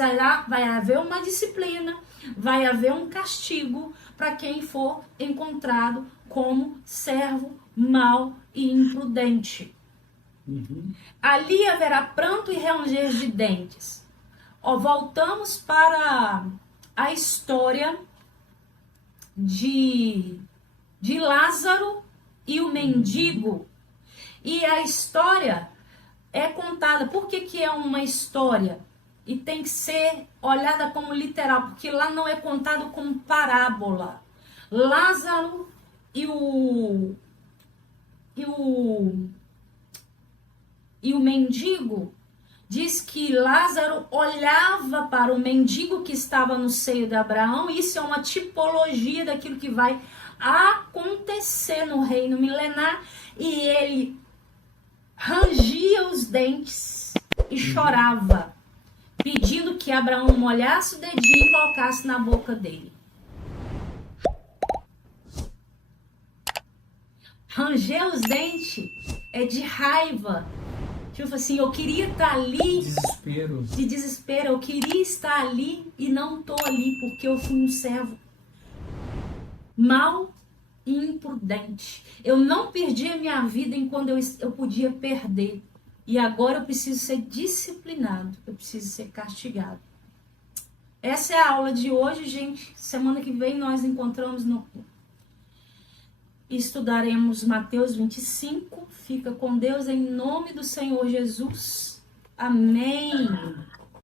vai haver uma disciplina, vai haver um castigo para quem for encontrado como servo mau e imprudente. Ali haverá pranto e ranger de dentes. Voltamos para a história de Lázaro e o mendigo. E a história é contada. Por que é uma história? E tem que ser olhada como literal, porque lá não é contado como parábola. Lázaro e o mendigo, diz que Lázaro olhava para o mendigo que estava no seio de Abraão. Isso é uma tipologia daquilo que vai acontecer no reino milenar. E ele rangia os dentes e chorava, pedindo que Abraão molhasse o dedinho e colocasse na boca dele. Ranger os dentes é de raiva. Tipo assim, eu queria estar ali. Desespero. De desespero. Eu queria estar ali e não estou ali porque eu fui um servo mau e imprudente. Eu não perdi a minha vida enquanto eu podia perder. E agora eu preciso ser disciplinado. Eu preciso ser castigado. Essa é a aula de hoje, gente. Semana que vem nós encontramos estudaremos Mateus 25. Fica com Deus em nome do Senhor Jesus. Amém.